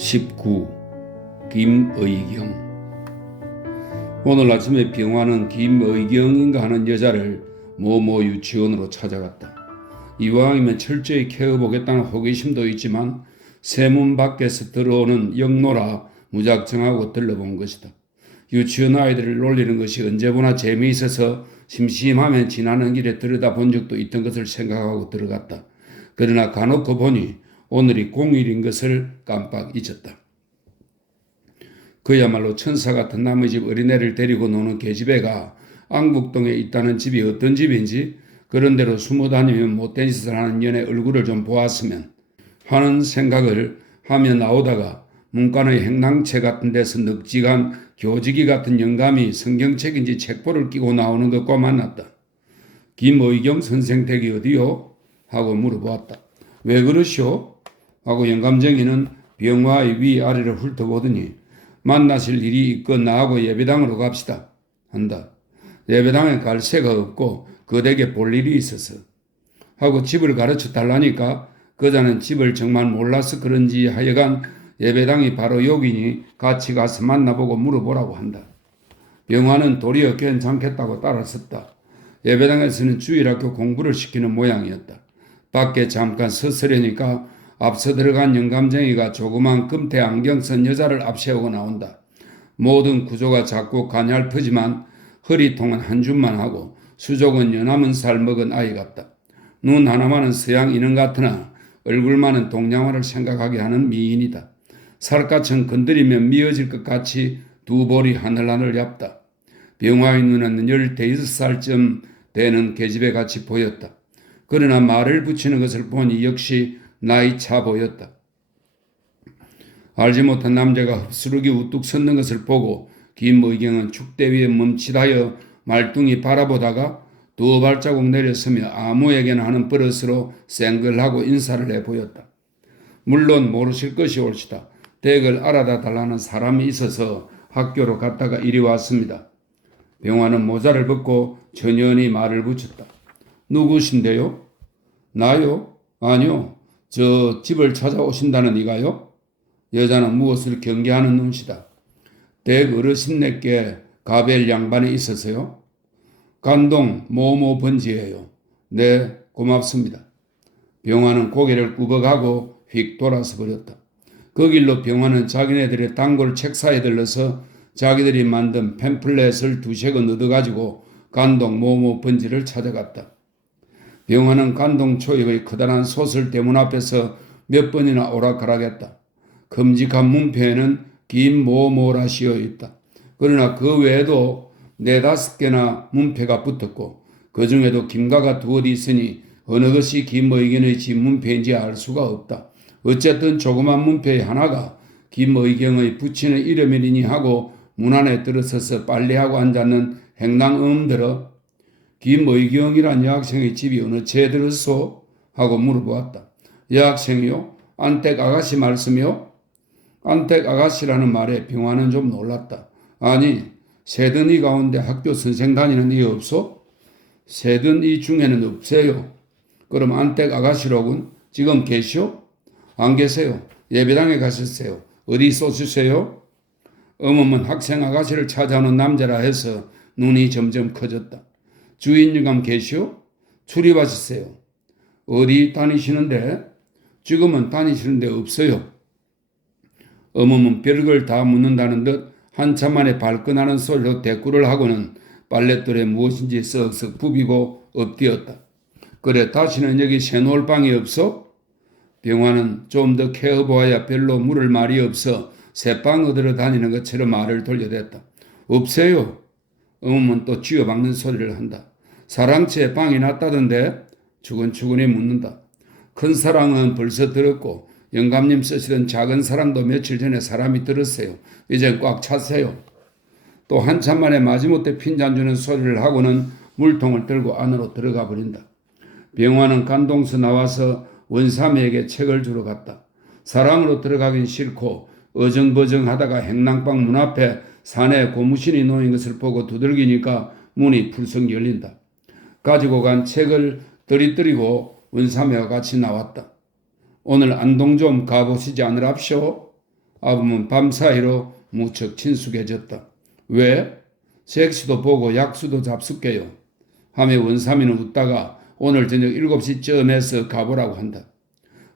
19. 김의경. 오늘 아침에 병화는 김의경인가 하는 여자를 모모 유치원으로 찾아갔다. 이왕이면 철저히 케어보겠다는 호기심도 있지만 세문 밖에서 들어오는 영노라 무작정하고 들러본 것이다. 유치원 아이들을 놀리는 것이 언제보나 재미있어서 심심하면 지나는 길에 들여다본 적도 있던 것을 생각하고 들어갔다. 그러나 가놓고 보니 오늘이 공휴일인 것을 깜빡 잊었다. 그야말로 천사 같은 남의 집 어린애를 데리고 노는 계집애가 안국동에 있다는 집이 어떤 집인지 그런 데로 숨어 다니면 못된 짓을 하는 년의 얼굴을 좀 보았으면 하는 생각을 하며 나오다가 문간의 행랑채 같은 데서 넉지간 교지기 같은 영감이 성경책인지 책보를 끼고 나오는 것과 만났다. 김의경 선생 댁이 어디요? 하고 물어보았다. 왜 그러시오? 하고 영감쟁이는 병화의 위아래를 훑어보더니 만나실 일이 있고 나하고 예배당으로 갑시다 한다. 예배당에 갈 새가 없고 그 댁에 볼 일이 있어서 하고 집을 가르쳐 달라니까 그자는 집을 정말 몰라서 그런지 하여간 예배당이 바로 여기니 같이 가서 만나보고 물어보라고 한다. 병화는 도리어 괜찮겠다고 따라섰다. 예배당에서는 주일학교 공부를 시키는 모양이었다. 밖에 잠깐 서서려니까 앞서 들어간 영감쟁이가 조그만 금태 안경 쓴 여자를 앞세우고 나온다. 모든 구조가 작고 가냘프지만 허리통은 한 줌만 하고 수족은 연함은 살 먹은 아이 같다. 눈 하나만은 서양 인형 같으나 얼굴만은 동양화를 생각하게 하는 미인이다. 살갗은 건드리면 미어질 것 같이 두 볼이 하늘하늘 얇다. 병화의 눈은 15살쯤 되는 계집애 같이 보였다. 그러나 말을 붙이는 것을 보니 역시 나이 차 보였다. 알지 못한 남자가 흡수룩이 우뚝 섰는 것을 보고 김의경은 축대 위에 멈칫하여 말뚱이 바라보다가 두 발자국 내려서며 아무에게나 하는 버릇으로 생글하고 인사를 해 보였다. 물론 모르실 것이 옳시다. 댁을 알아다 달라는 사람이 있어서 학교로 갔다가 이리 왔습니다. 병화는 모자를 벗고 천연히 말을 붙였다. 누구신데요? 나요? 아니요. 저 집을 찾아오신다는 이가요? 여자는 무엇을 경계하는 눈이다. 댁 어르신네께 가벨 양반이 있어서요? 간동 모모 번지예요. 네, 고맙습니다. 병화는 고개를 꾸벅하고 휙 돌아서 버렸다. 그 길로 병화는 자기네들의 단골 책사에 들러서 자기들이 만든 팸플렛을 두세 권 얻어가지고 간동 모모 번지를 찾아갔다. 병화는 간동 초입의 커다란 소설 대문 앞에서 몇 번이나 오락가락했다. 큼직한 문패에는 김모모라 씌어 있다. 그러나 그 외에도 4-5개나 문패가 붙었고 그 중에도 김가가 두어디 있으니 어느 것이 김의경의 집 문패인지 알 수가 없다. 어쨌든 조그만 문패의 하나가 김의경의 부친의 이름이니 하고 문 안에 들어서서 빨래하고 앉았는 행랑음들어 김의경이란 여학생의 집이 어느 채에 들었소? 하고 물어보았다. 여학생이요? 안댁 아가씨 말씀이요? 안댁 아가씨라는 말에 병화는 좀 놀랐다. 아니, 세든이 가운데 학교 선생 다니는 이 없소? 세든 이 중에는 없어요. 그럼 안댁 아가씨로군. 지금 계시오? 안 계세요. 예배당에 가셨어요. 어디 쏘시세요? 어머은 학생 아가씨를 찾아오는 남자라 해서 눈이 점점 커졌다. 주인님감 계시오? 출입하셨어요. 어디 다니시는데? 지금은 다니시는데 없어요. 어머은 별걸 다 묻는다는 듯 한참 만에 발끈하는 소리로 대꾸를 하고는 빨랫돌에 무엇인지 썩썩 부비고 엎드렸다. 그래, 다시는 여기 새놓을 방이 없어? 병화는 좀 더 케어보아야 별로 물을 말이 없어 새빵 얻으러 다니는 것처럼 말을 돌려댔다. 없어요. 어머은 또 쥐어박는 소리를 한다. 사랑채에 빵이 났다던데? 추근추근히 묻는다. 큰 사랑은 벌써 들었고 영감님 쓰시던 작은 사랑도 며칠 전에 사람이 들었어요. 이제 꽉 차세요. 또 한참 만에 마지못해 핀잔 주는 소리를 하고는 물통을 들고 안으로 들어가 버린다. 병화는 간동서 나와서 원삼이에게 책을 주러 갔다. 사랑으로 들어가긴 싫고 어정버정하다가 행랑방 문 앞에 사내 고무신이 놓인 것을 보고 두들기니까 문이 풀썩 열린다. 가지고 간 책을 들이뜨리고 원삼이와 같이 나왔다. 오늘 안동 좀 가보시지 않으랍쇼? 아범은 밤사이로 무척 친숙해졌다. 왜? 색시도 보고 약수도 잡숫게요. 하며 원삼이는 웃다가 오늘 저녁 7시쯤에서 가보라고 한다.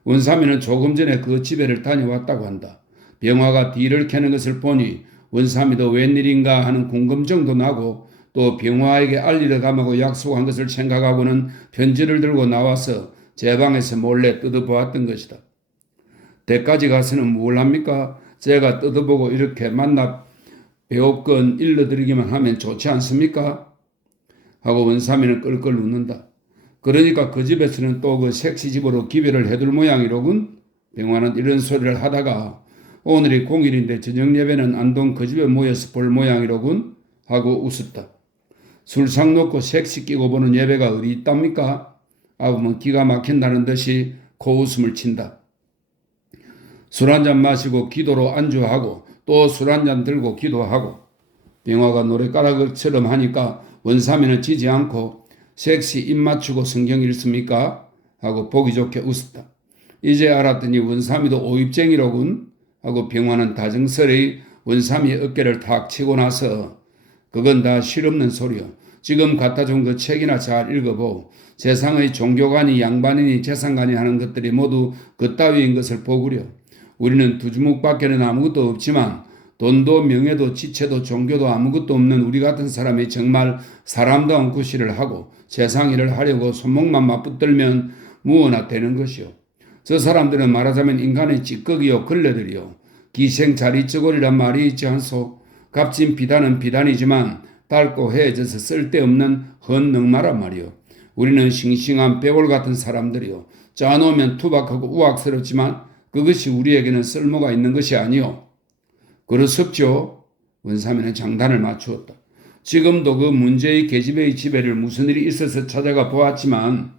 원삼이는 조금 전에 그 집에를 다녀왔다고 한다. 병화가 뒤를 캐는 것을 보니 원삼이도 웬일인가 하는 궁금증도 나고 또 병화에게 알리러 가마고 약속한 것을 생각하고는 편지를 들고 나와서 제 방에서 몰래 뜯어보았던 것이다. 대까지 가서는 뭘 합니까? 제가 뜯어보고 이렇게 만나 배웠건 일러드리기만 하면 좋지 않습니까? 하고 원삼이는 끌끌 웃는다. 그러니까 그 집에서는 또 그 색시집으로 기별을 해둘 모양이로군. 병화는 이런 소리를 하다가 오늘이 공일인데 저녁 예배는 안동 그 집에 모여서 볼 모양이로군 하고 웃었다. 술상 놓고 색시 끼고 보는 예배가 어디 있답니까? 아범은 기가 막힌다는 듯이 코웃음을 친다. 술 한잔 마시고 기도로 안주하고 또 술 한잔 들고 기도하고 병화가 노래가락처럼 하니까 원삼이는 지지 않고 색시 입 맞추고 성경 읽습니까? 하고 보기 좋게 웃었다. 이제 알았더니 원삼이도 오입쟁이로군 하고 병화는 다정스레 원삼이의 어깨를 탁 치고 나서 그건 다 실없는 소리요. 지금 갖다 준 그 책이나 잘 읽어보. 세상의 종교관이 양반이니 재산관이 하는 것들이 모두 그따위인 것을 보구려. 우리는 두 주먹밖에는 아무것도 없지만 돈도 명예도 지체도 종교도 아무것도 없는 우리 같은 사람이 정말 사람다운 구실을 하고 세상 일을 하려고 손목만 맞붙들면 무엇나 되는 것이요. 저 사람들은 말하자면 인간의 찌꺼기요 걸레들이요. 기생자리쩌고리란 말이 있지 않소. 값진 비단은 비단이지만 닳고 해져서 쓸데없는 헌능마란 말이요. 우리는 싱싱한 배골 같은 사람들이요. 짜놓으면 투박하고 우악스럽지만 그것이 우리에게는 쓸모가 있는 것이 아니요. 그렇습죠. 원삼이는 장단을 맞추었다. 지금도 그 문제의 계집애의 집에를 무슨 일이 있어서 찾아가 보았지만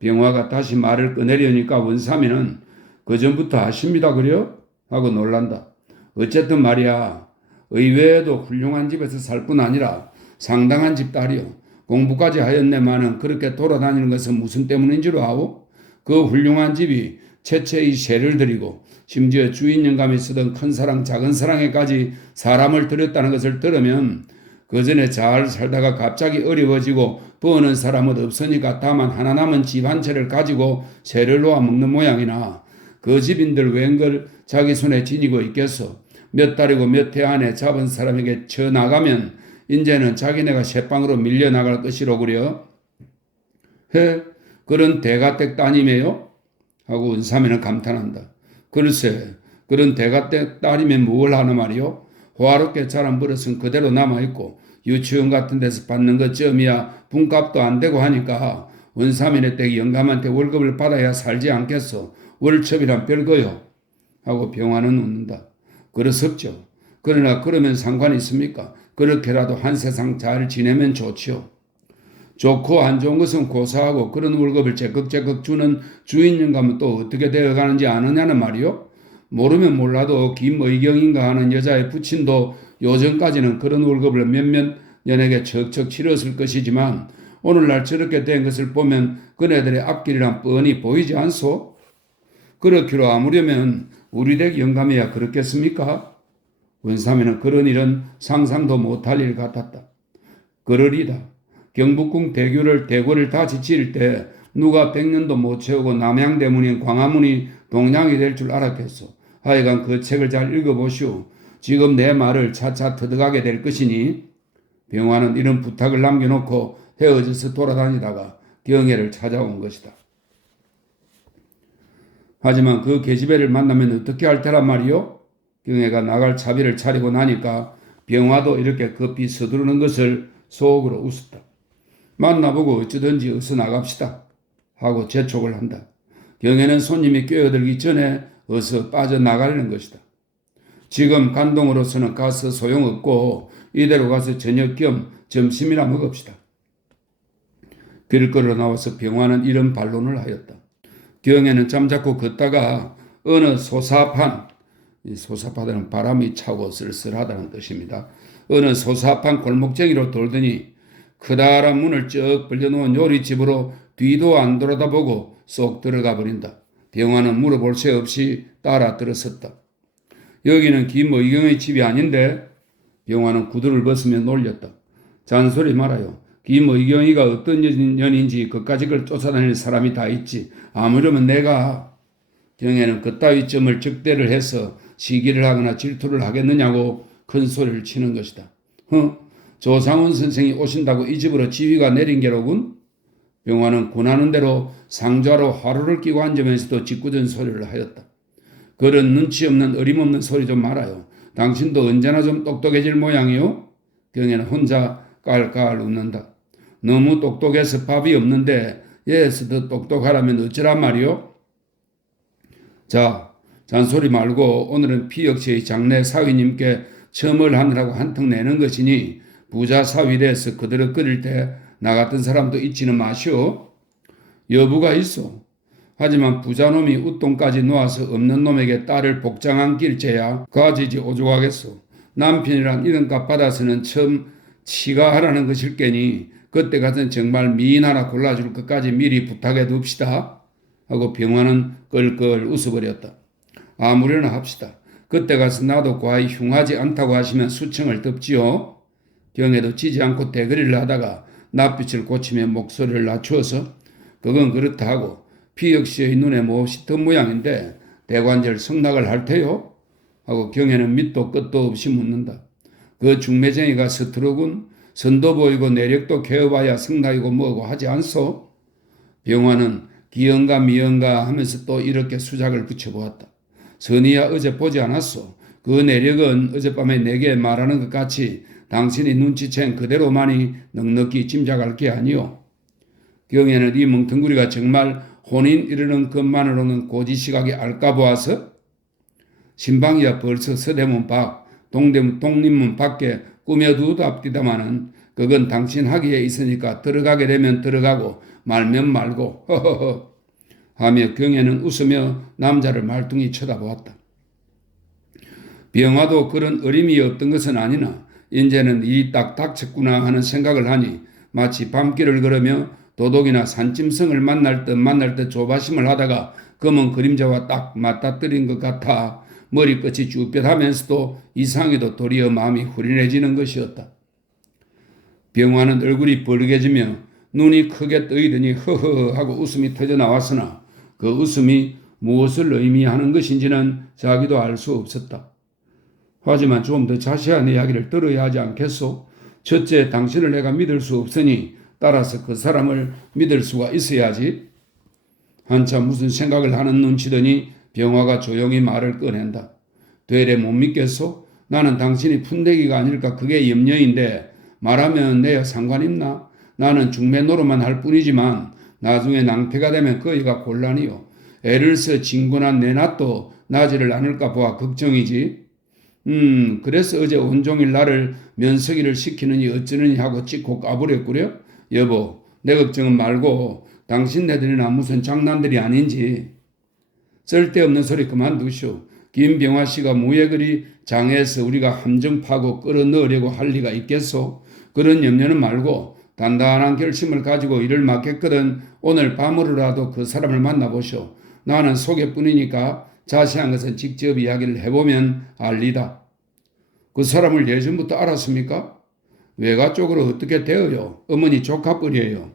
병화가 다시 말을 꺼내려니까 원삼이는 그전부터 아십니다 그래요? 하고 놀란다. 어쨌든 말이야. 의외에도 훌륭한 집에서 살 뿐 아니라 상당한 집 딸이요. 공부까지 하였네마는 그렇게 돌아다니는 것은 무슨 때문인 줄 아오? 그 훌륭한 집이 채채의 세를 들이고 심지어 주인 영감이 쓰던 큰 사랑 작은 사랑에까지 사람을 들였다는 것을 들으면 그 전에 잘 살다가 갑자기 어려워지고 버는 사람은 없으니까 다만 하나 남은 집 한 채를 가지고 세를 놓아 먹는 모양이나 그 집인들 웬걸 자기 손에 지니고 있겠소. 몇 달이고 몇 해 안에 잡은 사람에게 쳐 나가면 이제는 자기네가 새방으로 밀려나갈 것이로 그려. 해? 그런 대가댁 따님이에요? 하고 원삼이는 감탄한다. 글쎄, 그런 대가댁 딸이면 뭘 하나 말이요? 호화롭게 자란 버릇은 그대로 남아있고 유치원 같은 데서 받는 것쯤이야 분값도 안 되고 하니까 원삼이네 댁 영감한테 월급을 받아야 살지 않겠소. 월첩이란 별거요. 하고 병화는 웃는다. 그렇습죠. 그러나 그러면 상관이 있습니까? 그렇게라도 한 세상 잘 지내면 좋지요. 좋고 안 좋은 것은 고사하고 그런 월급을 제깍제깍 주는 주인 영감은 또 어떻게 되어가는지 아느냐는 말이요. 모르면 몰라도 김의경인가 하는 여자의 부친도 요전까지는 그런 월급을 몇몇 년에게 척척 치렀을 것이지만 오늘날 저렇게 된 것을 보면 그네들의 앞길이란 뻔히 보이지 않소? 그렇기로 아무려면 우리 댁 영감이야 그렇겠습니까? 원삼이는 그런 일은 상상도 못할 일 같았다. 그러리다. 경북궁 대궐을 다 지칠 때 누가 100년도 못 채우고 남양대문인 광화문이 동양이 될 줄 알았겠소. 하여간 그 책을 잘 읽어보시오. 지금 내 말을 차차 터득하게 될 것이니. 병화는 이런 부탁을 남겨놓고 헤어져서 돌아다니다가 경애를 찾아온 것이다. 하지만 그 계집애를 만나면 어떻게 할 테란 말이요? 경애가 나갈 차비를 차리고 나니까 병화도 이렇게 급히 서두르는 것을 속으로 웃었다. 만나보고 어쩌든지 어서 나갑시다 하고 재촉을 한다. 경애는 손님이 끼어들기 전에 어서 빠져나가려는 것이다. 지금 간동으로서는 가서 소용없고 이대로 가서 저녁 겸 점심이나 먹읍시다. 길거리로 나와서 병화는 이런 반론을 하였다. 경애는 잠자코 걷다가 어느 소사판, 이 소사파들은 바람이 차고 쓸쓸하다는 뜻입니다. 어느 소사판 골목쟁이로 돌더니 커다란 문을 쩍 벌려놓은 요리집으로 뒤도 안 돌아다보고 쏙 들어가 버린다. 병화는 물어볼 새 없이 따라 들어섰다. 여기는 김의경의 집이 아닌데. 병화는 구두를 벗으며 놀렸다. 잔소리 말아요. 김의경이가 어떤 년인지 그까지 걸 쫓아다닐 사람이 다 있지. 아무려면 내가. 경애는 그따위 점을 적대를 해서 시기를 하거나 질투를 하겠느냐고 큰 소리를 치는 것이다. 조상훈 선생이 오신다고 이 집으로 지휘가 내린 게로군. 병화는 군하는 대로 상좌로 화루를 끼고 앉으면서도 짓궂은 소리를 하였다. 그런 눈치 없는 어림없는 소리 좀 말아요. 당신도 언제나 좀 똑똑해질 모양이요? 경애는 혼자 깔깔 웃는다. 너무 똑똑해서 밥이 없는데 얘에서 더 똑똑하라면 어쩌란 말이요? 자, 잔소리 말고 오늘은 피역시의 장례 사위님께 점을 하느라고 한턱 내는 것이니 부자 사위래서 그대로 끓일 때 나 같은 사람도 잊지는 마시오. 여부가 있어. 하지만 부자놈이 웃돈까지 놓아서 없는 놈에게 딸을 복장한 길째야 가지지 오죽하겠소. 남편이란 이름값 받아서는 처음 치가 하라는 것일 게니 그때 가서는 정말 미인 하나 골라줄 것까지 미리 부탁해 둡시다. 하고 병화는 끌끌 웃어버렸다. 아무려나 합시다. 그때 가서 나도 과히 흉하지 않다고 하시면 수청을 덮지요. 경에도 지지 않고 대거리를 하다가 낯빛을 고치며 목소리를 낮추어서 그건 그렇다 하고 피역시의 눈에 몹시 든 모양인데 대관절 성낙을 할 테요? 하고 경에는 밑도 끝도 없이 묻는다. 그 중매쟁이가 서투르군. 선도 보이고 내력도 개어봐야 성낙이고 뭐고 하지 않소? 병화는 기연가 미연가 하면서 또 이렇게 수작을 붙여보았다. 선이야 어제 보지 않았소? 그 내력은 어젯밤에 내게 말하는 것 같이 당신이 눈치챈 그대로만이 넉넉히 짐작할 게 아니오. 경에는 이 멍텅구리가 정말 혼인 이르는 것만으로는 고지시각이 알까 보아서 신방이야 벌써 서대문 밖 독립문 밖에 꾸며두답디다마는 그건 당신 하기에 있으니까 들어가게 되면 들어가고 말면 말고 허허허 하며 경에는 웃으며 남자를 말뚱히 쳐다보았다. 병화도 그런 어림이 없던 것은 아니나 이제는 일이 딱 닥쳤구나 하는 생각을 하니 마치 밤길을 걸으며 도둑이나 산짐승을 만날 듯 조바심을 하다가 검은 그림자와 딱 맞닥뜨린 것 같아 머리끝이 쭈뼛하면서도 이상해도 도리어 마음이 후련해지는 것이었다. 병화는 얼굴이 벌개지며 눈이 크게 떠이더니 허허 하고 웃음이 터져나왔으나 그 웃음이 무엇을 의미하는 것인지는 자기도 알 수 없었다. 하지만 좀 더 자세한 이야기를 들어야 하지 않겠소? 첫째, 당신을 내가 믿을 수 없으니 따라서 그 사람을 믿을 수가 있어야지. 한참 무슨 생각을 하는 눈치더니 병화가 조용히 말을 꺼낸다. 되레 못 믿겠소? 나는 당신이 푼대기가 아닐까 그게 염려인데 말하면 내야 상관있나? 나는 중매 노릇만 할 뿐이지만 나중에 낭패가 되면 거기가 곤란이요. 애를 써 진군한 내 낯도 나지를 않을까 보아 걱정이지. 그래서 어제 온종일 나를 면서기를 시키느니 어쩌느니 하고 찍고 까부렸구려? 여보, 내 걱정은 말고 당신네들이나 무슨 장난들이 아닌지. 쓸데없는 소리 그만두시오. 김병화 씨가 무예 그리 장해서 우리가 함정 파고 끌어넣으려고 할 리가 있겠소? 그런 염려는 말고 단단한 결심을 가지고 일을 맡겠거든 오늘 밤으로라도 그 사람을 만나보시오. 나는 소개뿐이니까 자세한 것은 직접 이야기를 해보면 알리다. 그 사람을 예전부터 알았습니까? 외가 쪽으로 어떻게 되어요? 어머니 조카뻘이에요.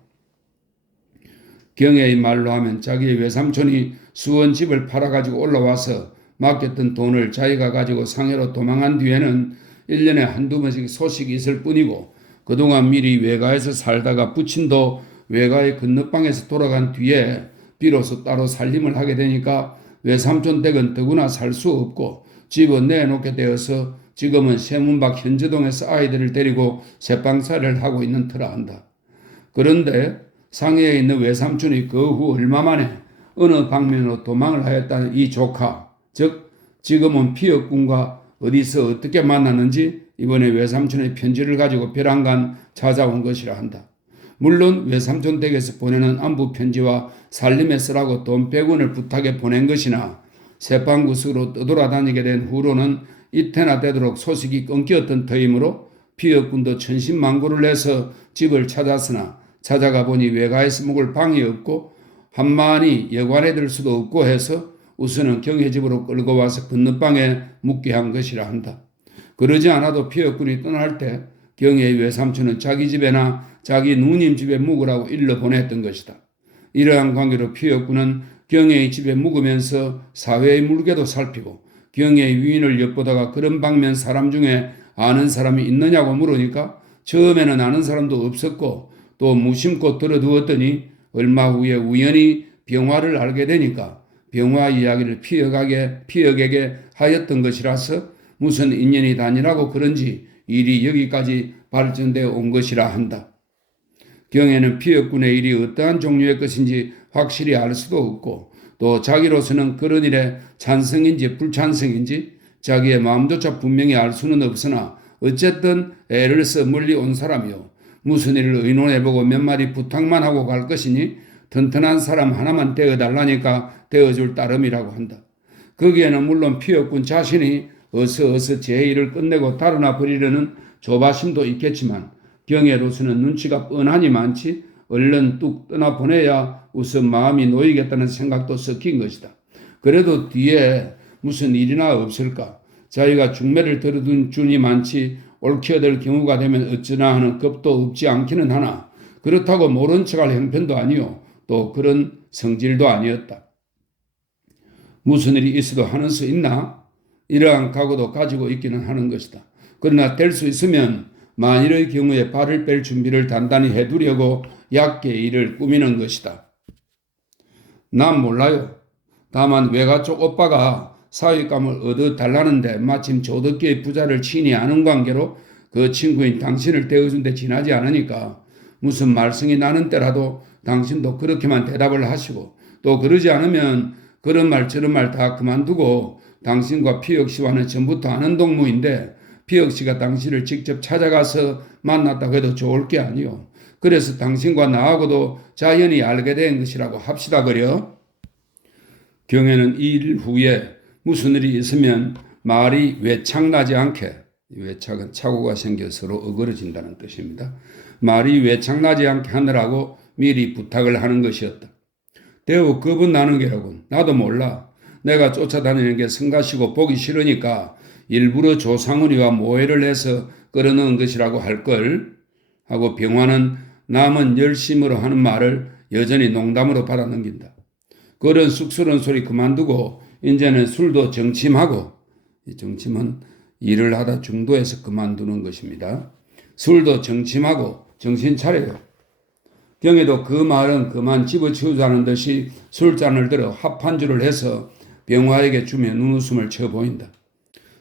경애의 말로 하면 자기의 외삼촌이 수원집을 팔아가지고 올라와서 맡겼던 돈을 자기가 가지고 상해로 도망한 뒤에는 1년에 한두 번씩 소식이 있을 뿐이고 그동안 미리 외가에서 살다가 부친도 외가의 건너방에서 돌아간 뒤에 비로소 따로 살림을 하게 되니까 외삼촌 댁은 더구나 살 수 없고 집을 내놓게 되어서 지금은 세문밖 현저동에서 아이들을 데리고 새방살이를 하고 있는 터라 한다. 그런데 상해에 있는 외삼촌이 그 후 얼마 만에 어느 방면으로 도망을 하였다는 이 조카, 즉 지금은 피역군과 어디서 어떻게 만났는지 이번에 외삼촌의 편지를 가지고 벼랑간 찾아온 것이라 한다. 물론 외삼촌 댁에서 보내는 안부 편지와 살림에 쓰라고 돈 100원을 부탁해 보낸 것이나 새방구석으로 떠돌아다니게 된 후로는 이태나 되도록 소식이 끊겼던 터이므로 피역군도 천신만고를 내서 집을 찾았으나 찾아가 보니 외가에서 묵을 방이 없고 한마디 여관에 들 수도 없고 해서 우선은 경의 집으로 끌고 와서 건너방에 묵게 한 것이라 한다. 그러지 않아도 피혁군이 떠날 때 경의 외삼촌은 자기 집에나 자기 누님 집에 묵으라고 일러 보냈던 것이다. 이러한 관계로 피혁군은 경의 집에 묵으면서 사회의 물개도 살피고 경의 위인을 엿보다가 그런 방면 사람 중에 아는 사람이 있느냐고 물으니까 처음에는 아는 사람도 없었고 또 무심코 들어두었더니 얼마 후에 우연히 병화를 알게 되니까 병화 이야기를 피혁에게 하였던 것이라서 무슨 인연이 다니라고 그런지 일이 여기까지 발전되어 온 것이라 한다. 경에는 피혁군의 일이 어떠한 종류의 것인지 확실히 알 수도 없고 또 자기로서는 그런 일에 찬성인지 불찬성인지 자기의 마음조차 분명히 알 수는 없으나 어쨌든 애를 써 멀리 온 사람이요. 무슨 일을 의논해보고 몇 마디 부탁만 하고 갈 것이니 튼튼한 사람 하나만 되어달라니까 되어줄 따름이라고 한다. 거기에는 물론 피혁군 자신이 어서 제 일을 끝내고 달아나 버리려는 조바심도 있겠지만 경애로서는 눈치가 뻔하니 많지 얼른 뚝 떠나보내야 우선 마음이 놓이겠다는 생각도 섞인 것이다. 그래도 뒤에 무슨 일이나 없을까? 자기가 중매를 들어둔 준이 많지 옳게 얻을 경우가 되면 어쩌나 하는 겁도 없지 않기는 하나 그렇다고 모른 척할 형편도 아니요. 또 그런 성질도 아니었다. 무슨 일이 있어도 하는 수 있나? 이러한 각오도 가지고 있기는 하는 것이다. 그러나 될 수 있으면 만일의 경우에 발을 뺄 준비를 단단히 해두려고 얕게 일을 꾸미는 것이다. 난 몰라요. 다만 외가 쪽 오빠가 사윗감을 얻어달라는데 마침 조덕기의 부자를 친히 아는 관계로 그 친구인 당신을 대어준 데 지나지 않으니까 무슨 말썽이 나는 때라도 당신도 그렇게만 대답을 하시고 또 그러지 않으면 그런 말 저런 말 다 그만두고 당신과 피혁 씨와는 전부터 아는 동무인데 피혁 씨가 당신을 직접 찾아가서 만났다고 해도 좋을 게 아니요. 그래서 당신과 나하고도 자연히 알게 된 것이라고 합시다 그려. 경에는 이 일 후에 무슨 일이 있으면 말이 외착나지 않게 외착은 착오가 생겨 서로 어그러진다는 뜻입니다. 말이 외착나지 않게 하느라고 미리 부탁을 하는 것이었다. 대우 겁은 나는 게라군. 나도 몰라. 내가 쫓아다니는 게 성가시고 보기 싫으니까 일부러 조상우리와 모해를 해서 끌어넣은 것이라고 할걸 하고 병화는 남은 열심으로 하는 말을 여전히 농담으로 받아넘긴다. 그런 쑥스러운 소리 그만두고 이제는 술도 정침하고 이 정침은 일을 하다 중도에서 그만두는 것입니다. 술도 정침하고 정신 차려요. 경에도 그 말은 그만 집어치우자는 듯이 술잔을 들어 합판주를 해서 병화에게 주며 눈웃음을 쳐 보인다.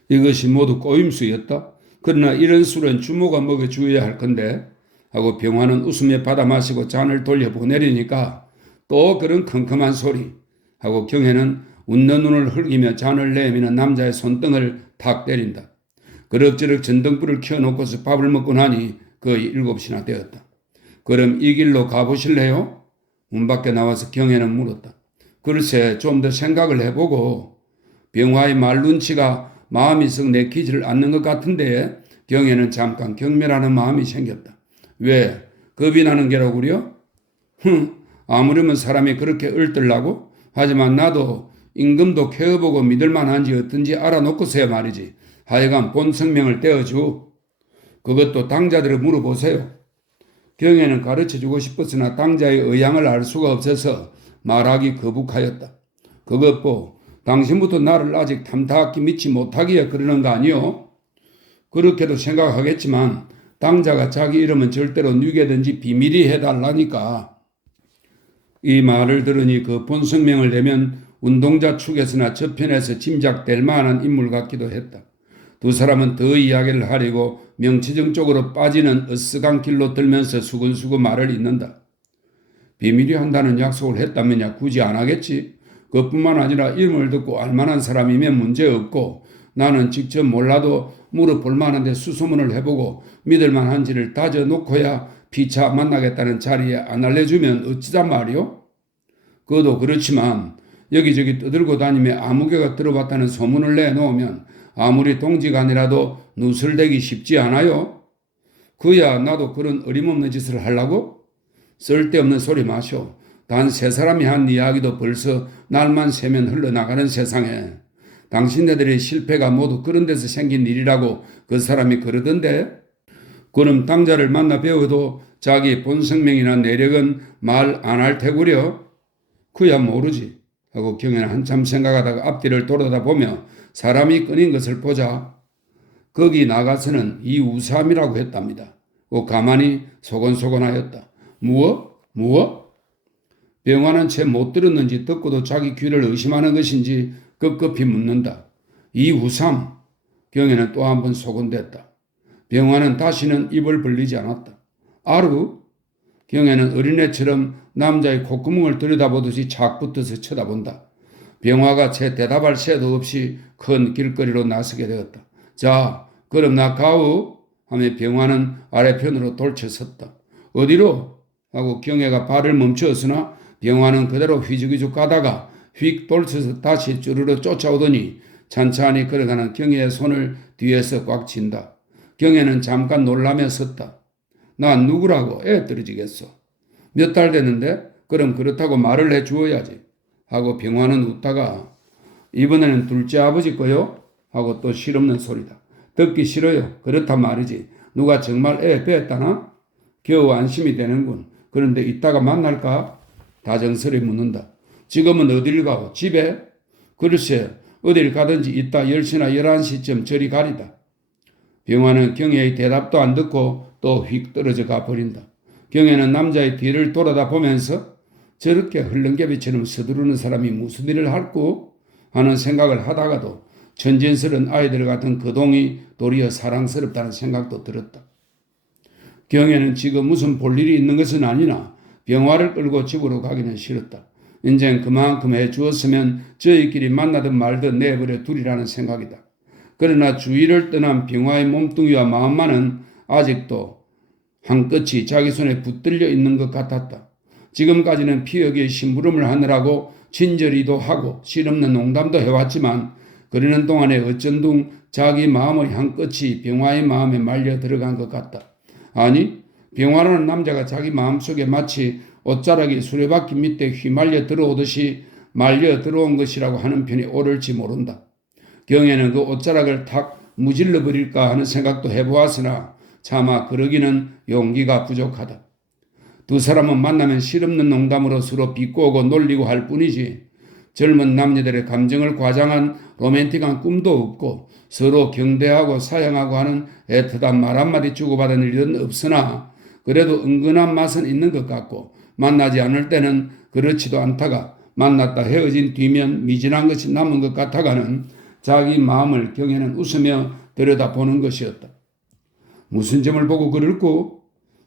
이것이 모두 꼬임수였다. 그러나 이런 술은 주모가 먹여주어야 할 건데 하고 병화는 웃으며 받아 마시고 잔을 돌려보내려니까 또 그런 컴컴한 소리 하고 경혜는 웃는 눈을 흘기며 잔을 내미는 남자의 손등을 탁 때린다. 그럭저럭 전등불을 켜놓고서 밥을 먹고 나니 거의 7시나 되었다. 그럼 이 길로 가보실래요? 문 밖에 나와서 경혜는 물었다. 글쎄 좀 더 생각을 해보고 병화의 말 눈치가 마음이 썩 내키지를 않는 것 같은데 경혜는 잠깐 경멸하는 마음이 생겼다. 왜? 겁이 나는 게라구려? 아무려면 사람이 그렇게 얼떨라고? 하지만 나도 임금도 캐어보고 믿을만한지 어떤지 알아놓고서야 말이지. 하여간 본 성명을 떼어주. 그것도 당자들을 물어보세요. 경혜는 가르쳐주고 싶었으나 당자의 의향을 알 수가 없어서 말하기 거북하였다. 그것보 당신부터 나를 아직 탐탁히 믿지 못하기에 그러는 거 아니오? 그렇게도 생각하겠지만 당자가 자기 이름은 절대로 누구든지 비밀히 해달라니까. 이 말을 들으니 그 본성명을 내면 운동자 축에서나 저편에서 짐작될 만한 인물 같기도 했다. 두 사람은 더 이야기를 하려고 명치정 쪽으로 빠지는 으쓱한 길로 들면서 수근수근 말을 잇는다. 비밀이 한다는 약속을 했다면야 굳이 안 하겠지. 그뿐만 아니라 이름을 듣고 알만한 사람이면 문제없고 나는 직접 몰라도 물어볼 만한데 수소문을 해보고 믿을만한지를 따져놓고야 피차 만나겠다는 자리에 안 알려주면 어찌단 말이오? 그것도 그렇지만 여기저기 떠들고 다니며 아무개가 들어봤다는 소문을 내놓으면 아무리 동지간이라도 누설대기 쉽지 않아요? 그야 나도 그런 어림없는 짓을 하려고? 쓸데없는 소리 마셔. 단 세 사람이 한 이야기도 벌써 날만 새면 흘러나가는 세상에 당신네들의 실패가 모두 그런 데서 생긴 일이라고 그 사람이 그러던데? 그럼 당자를 만나 배워도 자기 본성명이나 내력은 말 안 할 테구려? 그야 모르지 하고 경혜는 한참 생각하다가 앞뒤를 돌아다보며 사람이 끊인 것을 보자 거기 나가서는 이 우삼이라고 했답니다. 그 가만히 소곤소곤하였다. 무엇? 병화는 채 못 들었는지 듣고도 자기 귀를 의심하는 것인지 급급히 묻는다. 이 우삼. 경혜는 또 한 번 소곤댔다. 병화는 다시는 입을 벌리지 않았다. 아루? 경혜는 어린애처럼 남자의 콧구멍을 들여다보듯이 착 붙어서 쳐다본다. 병화가 채 대답할 새도 없이 큰 길거리로 나서게 되었다. 자, 그럼 나 가우? 하며 병화는 아래편으로 돌쳐섰다. 어디로? 하고 경혜가 발을 멈추었으나 병화는 그대로 휘죽휘죽 가다가 휙 돌쳐서 다시 쭈르르 쫓아오더니 찬찬히 걸어가는 경혜의 손을 뒤에서 꽉 친다. 경혜는 잠깐 놀라며 섰다. 난 누구라고 애 떨어지겠어. 몇 달 됐는데 그럼 그렇다고 말을 해주어야지. 하고 병화는 웃다가 이번에는 둘째 아버지 거요? 하고 또 실없는 소리다. 듣기 싫어요. 그렇단 말이지. 누가 정말 애 뺐다나? 겨우 안심이 되는군. 그런데 이따가 만날까? 다정스레 묻는다. 지금은 어딜 가고? 집에? 글쎄 어딜 가든지 이따 10시나 11시쯤 저리 가리다. 병화는 경혜의 대답도 안 듣고 또 휙 떨어져 가버린다. 경혜는 남자의 뒤를 돌아다 보면서 저렇게 흘렁개비처럼 서두르는 사람이 무슨 일을 할꼬? 하는 생각을 하다가도 천진스런 아이들 같은 그동이 도리어 사랑스럽다는 생각도 들었다. 경혜는 지금 무슨 볼 일이 있는 것은 아니나 병화를 끌고 집으로 가기는 싫었다. 인젠 그만큼 해주었으면 저희끼리 만나든 말든 내버려 두리라는 생각이다. 그러나 주위를 떠난 병화의 몸뚱이와 마음만은 아직도 한 끝이 자기 손에 붙들려 있는 것 같았다. 지금까지는 피혁의 심부름을 하느라고 친절히도 하고 실없는 농담도 해왔지만 그러는 동안에 어쩐둥 자기 마음의 한 끝이 병화의 마음에 말려 들어간 것 같다. 아니, 병화라는 남자가 자기 마음속에 마치 옷자락이 수레바퀴 밑에 휘말려 들어오듯이 말려 들어온 것이라고 하는 편이 옳을지 모른다. 경혜는 그 옷자락을 탁 무질러 버릴까 하는 생각도 해보았으나 차마 그러기는 용기가 부족하다. 두 사람은 만나면 실없는 농담으로 서로 비꼬고 놀리고 할 뿐이지 젊은 남녀들의 감정을 과장한 로맨틱한 꿈도 없고 서로 경대하고 사양하고 하는 애틋한 말 한마디 주고받은 일은 없으나 그래도 은근한 맛은 있는 것 같고 만나지 않을 때는 그렇지도 않다가 만났다 헤어진 뒤면 미진한 것이 남은 것 같아가는 자기 마음을 경혜는 웃으며 들여다보는 것이었다. 무슨 점을 보고 그럴꼬?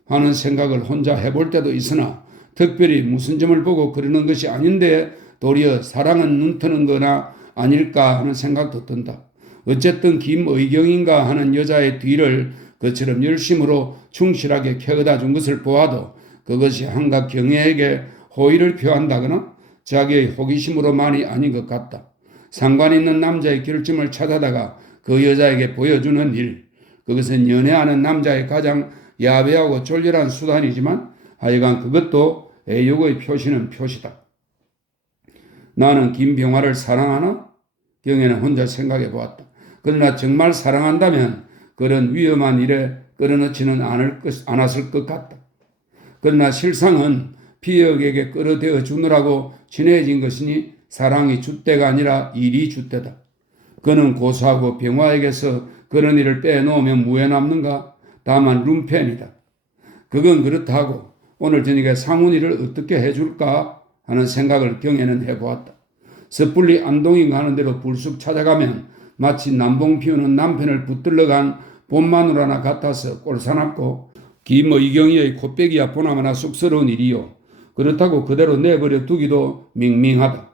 하는 생각을 혼자 해볼 때도 있으나 특별히 무슨 점을 보고 그러는 것이 아닌데 도리어 사랑은 눈뜨는 거나 아닐까 하는 생각도 든다. 어쨌든 김의경인가 하는 여자의 뒤를 그처럼 열심으로 충실하게 캐어다 준 것을 보아도 그것이 한갓 경혜에게 호의를 표한다거나 자기의 호기심으로만이 아닌 것 같다. 상관 있는 남자의 결점을 찾아다가 그 여자에게 보여주는 일, 그것은 연애하는 남자의 가장 야비하고 졸렬한 수단이지만 하여간 그것도 애욕의 표시는 표시다. 나는 김병화를 사랑하나? 경혜는 혼자 생각해 보았다. 그러나 정말 사랑한다면 그런 위험한 일에 끌어넣지는 않았을 것 같다. 그러나 실상은 피혁에게 끌어대어 주느라고 친해진 것이니 사랑이 줏대가 아니라 일이 줏대다. 그는 고사하고 병화에게서 그런 일을 빼놓으면 무에 남는가? 다만 룸펜이다. 그건 그렇다고 오늘 저녁에 상훈이를 어떻게 해줄까 하는 생각을 경혜는 해보았다. 섣불리 안동이 가는 대로 불쑥 찾아가면 마치 남봉 피우는 남편을 붙들러간 봄마누라나 같아서 꼴사납고 김의경이의 콧배기야 보나마나 쑥스러운 일이요. 그렇다고 그대로 내버려 두기도 밍밍하다.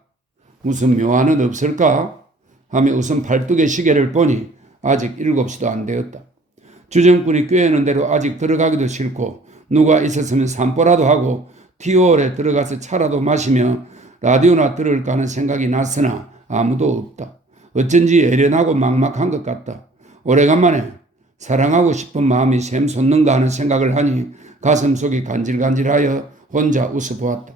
무슨 묘안은 없을까? 하며 우선 발뚝의 시계를 보니 아직 7시도 안 되었다. 주정꾼이 꾀는 대로 아직 들어가기도 싫고 누가 있었으면 산보라도 하고 티오올에 들어가서 차라도 마시며 라디오나 들을까 하는 생각이 났으나 아무도 없다. 어쩐지 애련하고 막막한 것 같다. 오래간만에 사랑하고 싶은 마음이 샘솟는가 하는 생각을 하니 가슴속이 간질간질하여 혼자 웃어보았다.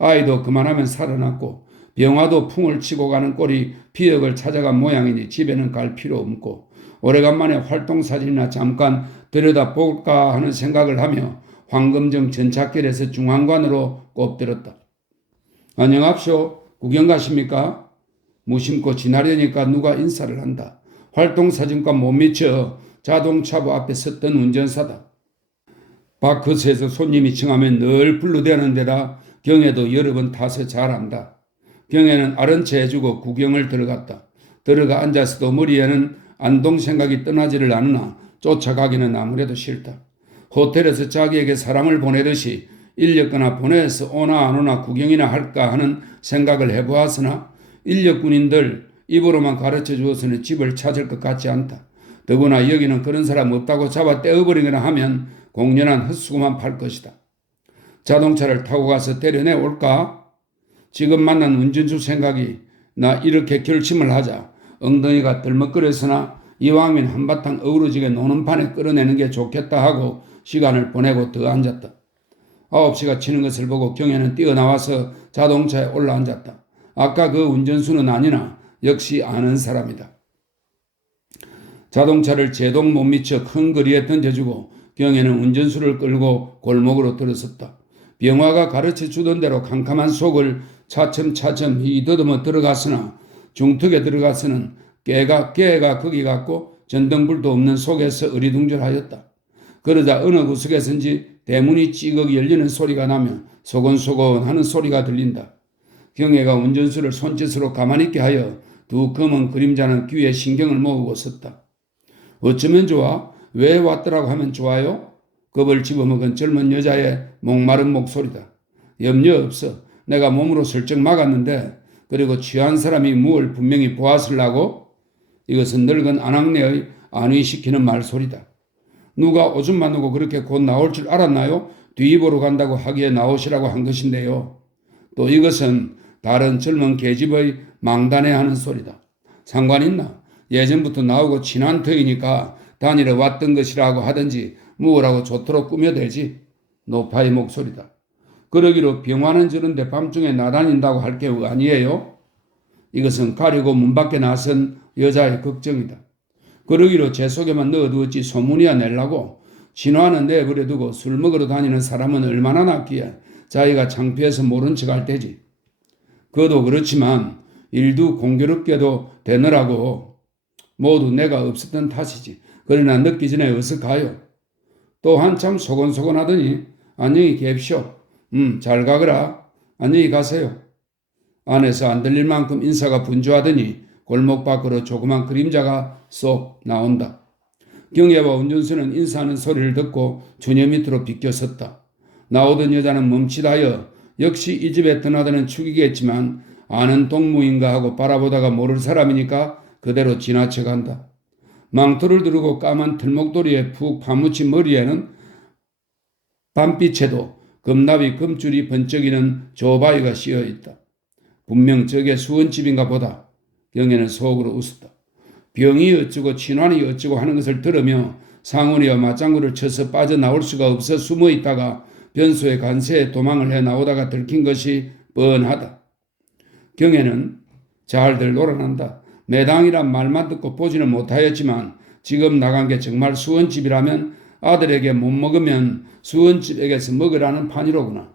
아이도 그만하면 살아났고 병화도 풍을 치고 가는 꼴이 피역을 찾아간 모양이니 집에는 갈 필요 없고 오래간만에 활동사진이나 잠깐 들여다볼까 하는 생각을 하며 황금정 전찻길에서 중앙관으로 꼽들었다. 안녕하쇼. 구경 가십니까? 무심코 지나려니까 누가 인사를 한다. 활동사진과 못 미쳐 자동차부 앞에 섰던 운전사다. 바크스에서 손님이 칭하면 늘 불러대는 데다 경애도 여러 번 타서 잘 안다. 경애는 아른 채 해주고 구경을 들어갔다. 들어가 앉았어도 머리에는 안동 생각이 떠나지를 않으나 쫓아가기는 아무래도 싫다. 호텔에서 자기에게 사람을 보내듯이 인력거나 보내서 오나 안 오나 구경이나 할까 하는 생각을 해보았으나 인력군인들 입으로만 가르쳐 주어서는 집을 찾을 것 같지 않다. 더구나 여기는 그런 사람 없다고 잡아 떼어버리거나 하면 공연한 헛수고만 팔 것이다. 자동차를 타고 가서 데려내 올까? 지금 만난 운전수 생각이 나 이렇게 결심을 하자 엉덩이가 들먹거렸으나 이왕이면 한바탕 어우러지게 노는 판에 끌어내는 게 좋겠다 하고 시간을 보내고 더 앉았다. 9시가 치는 것을 보고 경애는 뛰어나와서 자동차에 올라앉았다. 아까 그 운전수는 아니나 역시 아는 사람이다. 자동차를 제동 못 미쳐 큰 거리에 던져주고 경애는 운전수를 끌고 골목으로 들어섰다. 병화가 가르쳐 주던 대로 캄캄한 속을 차츰차츰 휘더듬어 들어갔으나 중턱에 들어가서는 깨가 거기 갔고 전등불도 없는 속에서 어리둥절하였다. 그러자 어느 구석에선지 대문이 찌걱 열리는 소리가 나며 소곤소곤 하는 소리가 들린다. 경애가 운전수를 손짓으로 가만히 있게 하여 두 검은 그림자는 귀에 신경을 모으고 섰다. 어쩌면 좋아? 왜 왔더라고 하면 좋아요? 겁을 집어먹은 젊은 여자의 목마른 목소리다. 염려 없어. 내가 몸으로 슬쩍 막았는데 그리고 취한 사람이 무얼 분명히 보았으려고? 이것은 늙은 아낙네의 안위시키는 말소리다. 누가 오줌만 누고 그렇게 곧 나올 줄 알았나요? 뒤 보러 간다고 하기에 나오시라고 한 것인데요. 또 이것은 다른 젊은 계집의 망단해하는 소리다. 상관 있나? 예전부터 나오고 친한 터이니까 다니러 왔던 것이라고 하든지 무엇라고 좋도록 꾸며대지. 노파의 목소리다. 그러기로 병화는 저런데 밤중에 나다닌다고 할 게 아니에요? 이것은 가려고 문 밖에 나선 여자의 걱정이다. 그러기로 제 속에만 넣어두었지 소문이야 내려고. 신화는 내버려두고 술 먹으러 다니는 사람은 얼마나 낫기에 자기가 창피해서 모른 척할 테지. 그도 그렇지만 일도 공교롭게도 되느라고 모두 내가 없었던 탓이지. 그러나 늦기 전에 어서 가요. 또 한참 소곤소곤 하더니 안녕히 계십시오. 잘 가거라. 안녕히 가세요. 안에서 안 들릴 만큼 인사가 분주하더니 골목 밖으로 조그만 그림자가 쏙 나온다. 경애와 운전수는 인사하는 소리를 듣고 주녀 밑으로 비껴섰다. 나오던 여자는 멈칫하여 역시 이 집에 떠나드는 축이겠지만 아는 동무인가 하고 바라보다가 모를 사람이니까 그대로 지나쳐간다. 망토를 두르고 까만 들목도리에 푹 파묻힌 머리에는 밤빛에도 금나비 금줄이 번쩍이는 조바위가 씌어 있다. 분명 저게 수원집인가 보다. 경애는 속으로 웃었다. 병이 어쩌고 친환이 어쩌고 하는 것을 들으며 상원이와 맞장구를 쳐서 빠져나올 수가 없어 숨어 있다가 변소의 간세에 도망을 해 나오다가 들킨 것이 뻔하다. 경애는 잘들 놀아난다. 매당이란 말만 듣고 보지는 못하였지만 지금 나간 게 정말 수원집이라면 아들에게 못 먹으면 수원집에게서 먹으라는 판이로구나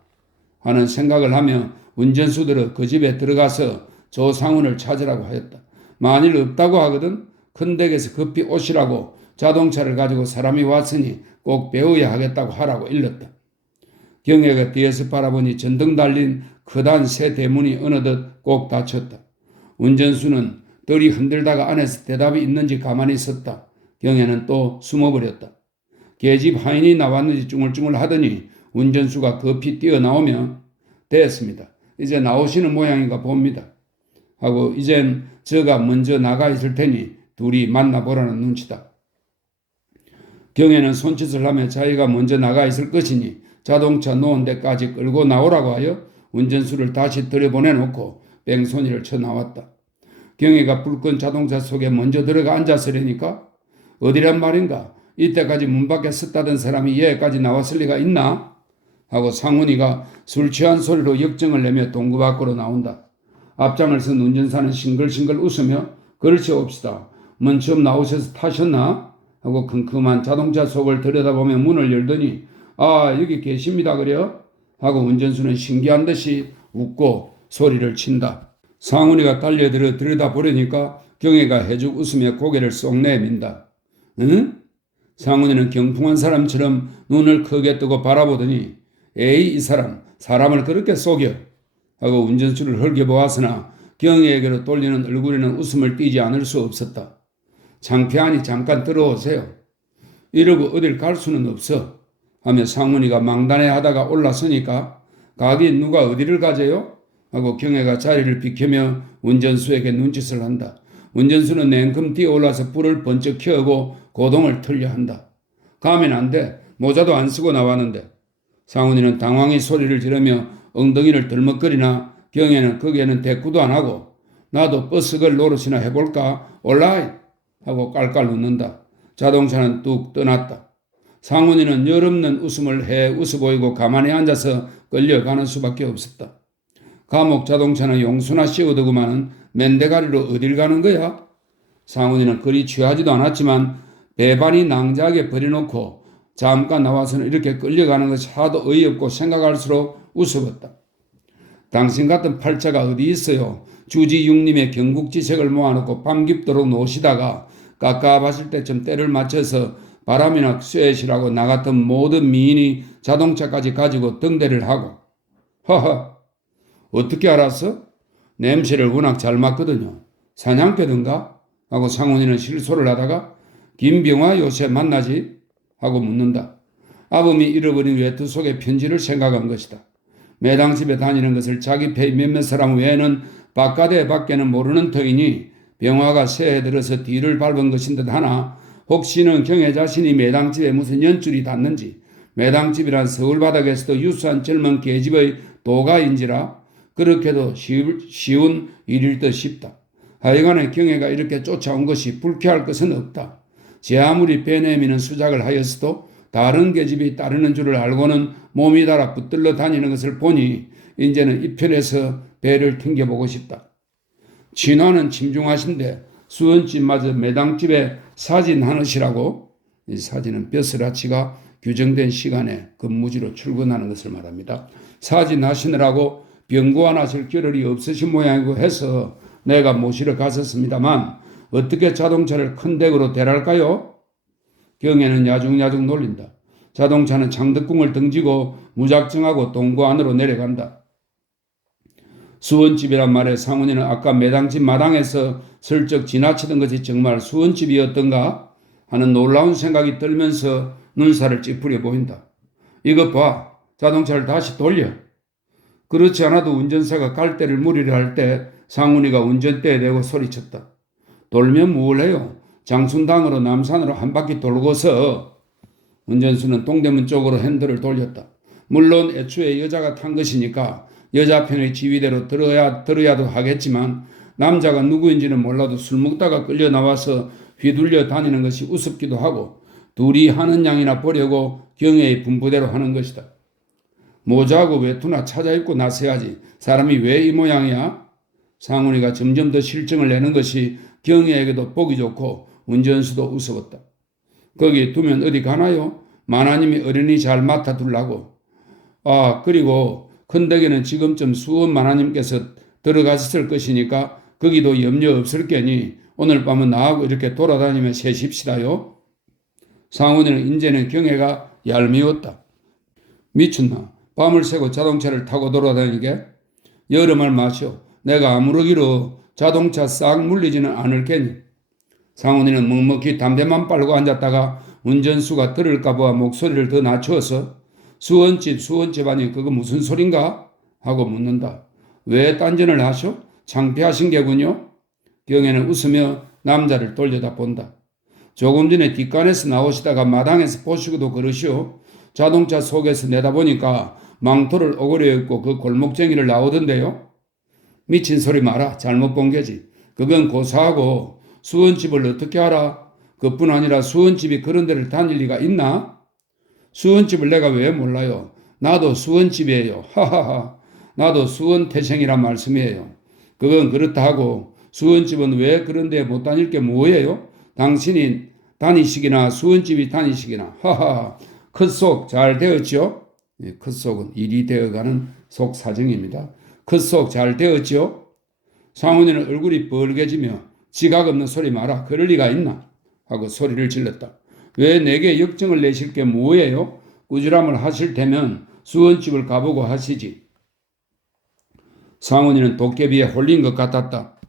하는 생각을 하며 운전수들은 그 집에 들어가서 조상훈을 찾으라고 하였다. 만일 없다고 하거든 큰 댁에서 급히 오시라고 자동차를 가지고 사람이 왔으니 꼭 배워야 하겠다고 하라고 일렀다. 경애가 뒤에서 바라보니 전등 달린 크단 새 대문이 어느덧 꼭 닫혔다. 운전수는 덜이 흔들다가 안에서 대답이 있는지 가만히 있었다. 경애는 또 숨어버렸다. 계집 하인이 나왔는지 쭝얼쭝얼 하더니 운전수가 급히 뛰어나오며 됐습니다. 이제 나오시는 모양인가 봅니다. 하고 이젠 저가 먼저 나가 있을 테니 둘이 만나보라는 눈치다. 경애는 손짓을 하며 자기가 먼저 나가 있을 것이니 자동차 놓은 데까지 끌고 나오라고 하여 운전수를 다시 들여보내놓고 뺑소니를 쳐 나왔다. 경애가 불끈 자동차 속에 먼저 들어가 앉았으려니까 어디란 말인가? 이때까지 문 밖에 섰다던 사람이 얘까지 나왔을 리가 있나? 하고 상훈이가 술 취한 소리로 역정을 내며 동구 밖으로 나온다. 앞장을 선 운전사는 싱글싱글 웃으며 그렇지 옵시다. 먼 처음 나오셔서 타셨나? 하고 컴컴한 자동차 속을 들여다보며 문을 열더니 아 여기 계십니다 그래요? 하고 운전수는 신기한 듯이 웃고 소리를 친다. 상훈이가 달려들어 들여다보려니까 경혜가 해죽 웃으며 고개를 쏙 내민다. 응? 상훈이는 경풍한 사람처럼 눈을 크게 뜨고 바라보더니 에이 이 사람 사람을 그렇게 속여 하고 운전수를 흘겨보았으나 경혜에게로 돌리는 얼굴에는 웃음을 띠지 않을 수 없었다. 창피하니 잠깐 들어오세요. 이러고 어딜 갈 수는 없어 하며 상훈이가 망단에 하다가 올라서니까 가긴 누가 어디를 가재요? 하고 경혜가 자리를 비켜며 운전수에게 눈짓을 한다. 운전수는 냉큼 뛰어올라서 불을 번쩍 켜고 고동을 틀려 한다. 가면 안 돼. 모자도 안 쓰고 나왔는데. 상훈이는 당황히 소리를 지르며 엉덩이를 들먹거리나 경혜는 거기에는 대꾸도 안 하고 나도 버스걸 노릇이나 해볼까? 올라이! 하고 깔깔 웃는다. 자동차는 뚝 떠났다. 상훈이는 열없는 웃음을 해 웃어 보이고 가만히 앉아서 끌려가는 수밖에 없었다. 감옥 자동차는 용수나 씌워두고만은 맨대가리로 어딜 가는 거야? 상훈이는 그리 취하지도 않았지만 배반이 낭자하게 버려놓고 잠깐 나와서는 이렇게 끌려가는 것이 하도 어이없고 생각할수록 우스웠다. 당신 같은 팔자가 어디 있어요? 주지육림의 경국지색을 모아놓고 밤깊도록 노시다가 깝깝하실 때쯤 때를 맞춰서 바람이나 쇠시라고 나 같은 모든 미인이 자동차까지 가지고 등대를 하고 허허 어떻게 알았어? 냄새를 워낙 잘 맡거든요. 사냥개든가? 하고 상훈이는 실소를 하다가 김병화 요새 만나지? 하고 묻는다. 아범이 잃어버린 외투 속의 편지를 생각한 것이다. 매당 집에 다니는 것을 자기 패 몇몇 사람 외에는 바깥에 밖에는 모르는 터이니 병화가 새해 들어서 뒤를 밟은 것인 듯 하나 혹시는 경혜 자신이 매당집에 무슨 연줄이 닿는지 매당집이란 서울 바닥에서도 유수한 젊은 계집의 도가인지라 그렇게도 쉬운 일일 듯 싶다. 하여간에 경혜가 이렇게 쫓아온 것이 불쾌할 것은 없다. 제 아무리 빼내미는 수작을 하였어도 다른 계집이 따르는 줄을 알고는 몸이 달아 붙들러 다니는 것을 보니 이제는 이 편에서 배를 튕겨보고 싶다. 진화는 침중하신데 수원집마저 매당집에 사진 하느시라고. 이 사진은 벼슬아치가 규정된 시간에 근무지로 출근하는 것을 말합니다. 사진 하시느라고 병구안하실 겨를이 없으신 모양이고 해서 내가 모시러 갔었습니다만 어떻게 자동차를 큰 덱으로 대랄까요? 경혜는 야중야중 놀린다. 자동차는 창덕궁을 등지고 무작정하고 동구 안으로 내려간다. 수원집이란 말에 상훈이는 아까 매당집 마당에서 슬쩍 지나치던 것이 정말 수원집이었던가 하는 놀라운 생각이 들면서 눈살을 찌푸려 보인다. 이것 봐. 자동차를 다시 돌려. 그렇지 않아도 운전사가 갈대를 무리려 할 때 상훈이가 운전대에 대고 소리쳤다. 돌면 뭘 해요? 장순당으로 남산으로 한 바퀴 돌고서. 운전수는 동대문 쪽으로 핸들을 돌렸다. 물론 애초에 여자가 탄 것이니까 여자 편의 지휘대로 들어야도 하겠지만 남자가 누구인지는 몰라도 술 먹다가 끌려 나와서 휘둘려 다니는 것이 우습기도 하고 둘이 하는 양이나 보려고 경혜의 분부대로 하는 것이다. 모자하고 외투나 찾아 입고 나서야지. 사람이 왜 이 모양이야? 상훈이가 점점 더 실증을 내는 것이 경혜에게도 보기 좋고 운전수도 우스웠다. 거기 두면 어디 가나요? 마나님이 어른이 잘 맡아둘라고. 아 그리고 큰 댁에는 지금쯤 수원 마나님께서 들어갔을 것이니까 거기도 염려 없을 게니 오늘 밤은 나하고 이렇게 돌아다니며 새십시다요. 상훈이는 이제는 경혜가 얄미웠다. 미쳤나? 밤을 새고 자동차를 타고 돌아다니게? 여름을 마시오. 내가 아무르기로 자동차 싹 물리지는 않을 게니. 상훈이는 묵묵히 담배만 빨고 앉았다가 운전수가 들을까봐 목소리를 더 낮추어서 수원집 아니 그거 무슨 소린가? 하고 묻는다. 왜 딴전을 하셔? 창피하신 게군요. 경혜는 웃으며 남자를 돌려다 본다. 조금 전에 뒷간에서 나오시다가 마당에서 보시고도 그러시오. 자동차 속에서 내다보니까 망토를 오그려 입고 그 골목쟁이를 나오던데요. 미친 소리 마라. 잘못 본 게지. 그건 고사하고 수원집을 어떻게 알아? 그뿐 아니라 수원집이 그런 데를 다닐 리가 있나? 수원집을 내가 왜 몰라요? 나도 수원집이에요. 하하하. 나도 수원태생이란 말씀이에요. 그건 그렇다 하고 수원집은 왜 그런 데 못 다닐 게 뭐예요? 당신이 다니시기나 수원집이 다니시기나. 하하하. 컷속 잘 되었죠? 컷속은 일이 되어가는 속사정입니다. 컷속 잘 되었죠? 상훈이는 얼굴이 뻘개지며 지각 없는 소리 마라. 그럴 리가 있나? 하고 소리를 질렀다. 왜 내게 역정을 내실 게 뭐예요? 꾸지람을 하실 테면 수원집을 가보고 하시지. 상훈이는 도깨비에 홀린 것 같았다.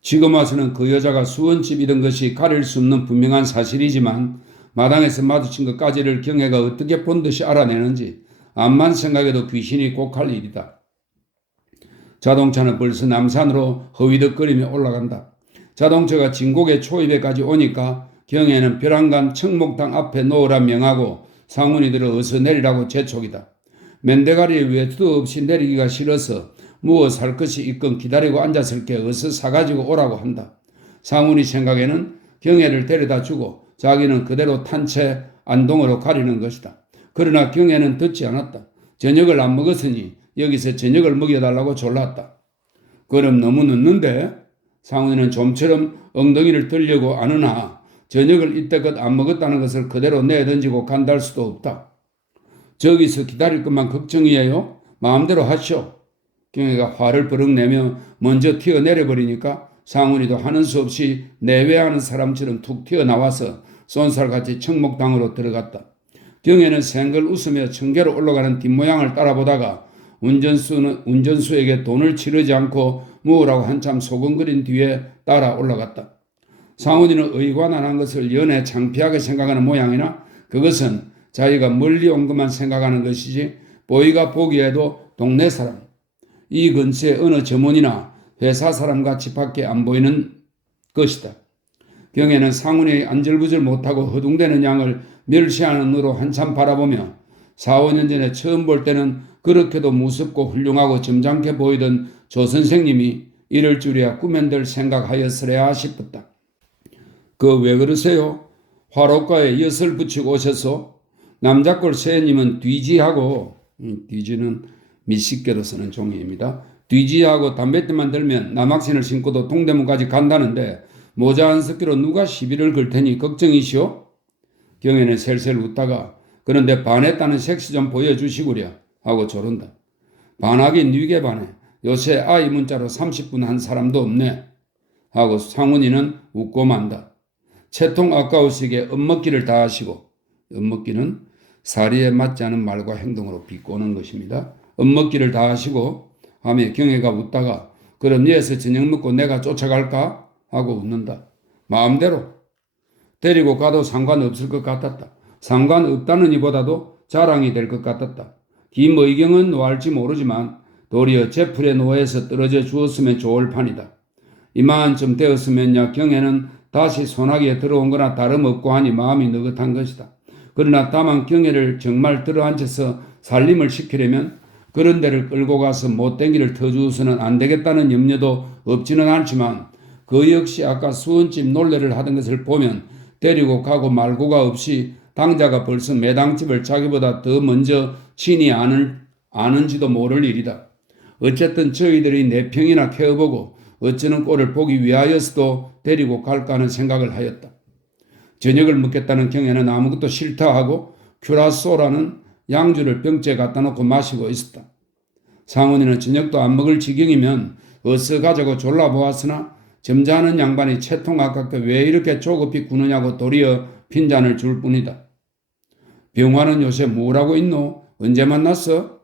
지금 와서는 그 여자가 수원집이던 것이 가릴 수 없는 분명한 사실이지만 마당에서 마주친 것까지를 경혜가 어떻게 본 듯이 알아내는지 암만 생각해도 귀신이 곡할 일이다. 자동차는 벌써 남산으로 허위덕거리며 올라간다. 자동차가 진곡의 초입에까지 오니까 경혜는 벼랑간 청목당 앞에 놓으라 명하고 상훈이들을 어서 내리라고 재촉이다. 맨대가리에 외투도 없이 내리기가 싫어서 무엇 살 것이 있건 기다리고 앉았을 게 어서 사가지고 오라고 한다. 상훈이 생각에는 경혜를 데려다 주고 자기는 그대로 탄 채 안동으로 가려는 것이다. 그러나 경혜는 듣지 않았다. 저녁을 안 먹었으니 여기서 저녁을 먹여달라고 졸랐다. 그럼 너무 늦는데? 상훈이는 좀처럼 엉덩이를 들려고 아느나 저녁을 이때껏 안 먹었다는 것을 그대로 내던지고 간다할 수도 없다. 저기서 기다릴 것만 걱정이에요? 마음대로 하시오. 경혜가 화를 버럭 내며 먼저 튀어내려버리니까 상훈이도 하는 수 없이 내외하는 사람처럼 툭 튀어나와서 쏜살같이 청목당으로 들어갔다. 경혜는 생글 웃으며 청계로 올라가는 뒷모양을 따라보다가 운전수에게 돈을 치르지 않고 무으라고 한참 소곤거린 뒤에 따라 올라갔다. 상훈이는 의관안한 것을 연애 창피하게 생각하는 모양이나 그것은 자기가 멀리 온 것만 생각하는 것이지 보이가 보기에도 동네 사람, 이 근처에 어느 점원이나 회사 사람같이 밖에 안 보이는 것이다. 경혜는 상훈이 안절부절 못하고 허둥대는 양을 멸시하는 눈으로 한참 바라보며 4, 5년 전에 처음 볼 때는 그렇게도 무섭고 훌륭하고 점잖게 보이던 조 선생님이 이럴 줄이야 꿈엔들 생각하였으랴 싶었다. 그 왜 그러세요? 화로가에 엿을 붙이고 오셔서 남자꼴 세님은 뒤지하고 뒤지는 미식계로 쓰는 종이입니다. 뒤지하고 담뱃대만 들면 남학신을 신고도 동대문까지 간다는데 모자 한 섞기로 누가 시비를 걸 테니 걱정이시오? 경혜는 셀셀 웃다가 그런데 반했다는 색시 좀 보여주시구려 하고 조른다. 반하긴 뉘게 반해. 요새 아이 문자로 30분 한 사람도 없네 하고 상훈이는 웃고 만다. 채통 아까우시게 엿먹기를 다 하시고 엿먹기는 사리에 맞지 않은 말과 행동으로 비꼬는 것입니다. 엿먹기를 다 하시고 하며 경혜가 웃다가 그럼 얘에서 저녁 먹고 내가 쫓아갈까? 하고 웃는다. 마음대로. 데리고 가도 상관없을 것 같았다. 상관없다는 이보다도 자랑이 될 것 같았다. 김의경은 노할지 모르지만 도리어 제풀의 노에서 떨어져 주었으면 좋을 판이다. 이만쯤 되었으면야 경혜는 다시 소나기에 들어온 거나 다름없고 하니 마음이 느긋한 것이다. 그러나 다만 경혜를 정말 들어앉혀서 살림을 시키려면 그런 데를 끌고 가서 못된 길을 터주어서는 안 되겠다는 염려도 없지는 않지만 그 역시 아까 수원집 놀래를 하던 것을 보면 데리고 가고 말고가 없이 당자가 벌써 매당집을 자기보다 더 먼저 친히 아는지도 모를 일이다. 어쨌든 저희들이 내 평이나 캐어보고 어쩌는 꼴을 보기 위하여서도 데리고 갈까 하는 생각을 하였다. 저녁을 먹겠다는 경혜는 아무것도 싫다 하고 큐라소라는 양주를 병째에 갖다 놓고 마시고 있었다. 상훈이는 저녁도 안 먹을 지경이면 어서 가자고 졸라보았으나 점잖은 양반이 채통 아깝게 왜 이렇게 조급히 구느냐고 도리어 핀잔을 줄 뿐이다. 병화는 요새 뭐라고 있노? 언제 만났어?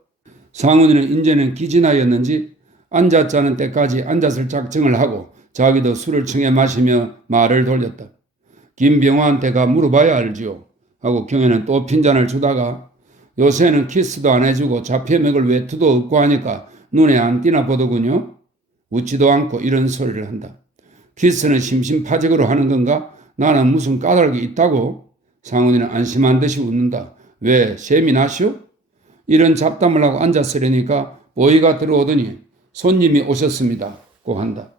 상훈이는 인제는 기진하였는지 앉았자는 때까지 앉았을 작정을 하고 자기도 술을 청해 마시며 말을 돌렸다. 김병화한테가 물어봐야 알지요. 하고 경혜는 또 핀잔을 주다가 요새는 키스도 안 해주고 잡혀 먹을 외투도 없고 하니까 눈에 안 띄나 보더군요. 웃지도 않고 이런 소리를 한다. 키스는 심심파적으로 하는 건가? 나는 무슨 까닭이 있다고? 상훈이는 안심한 듯이 웃는다. 왜? 셈이 나시오? 이런 잡담을 하고 앉았으려니까 보이가 들어오더니 손님이 오셨습니다. 고 한다.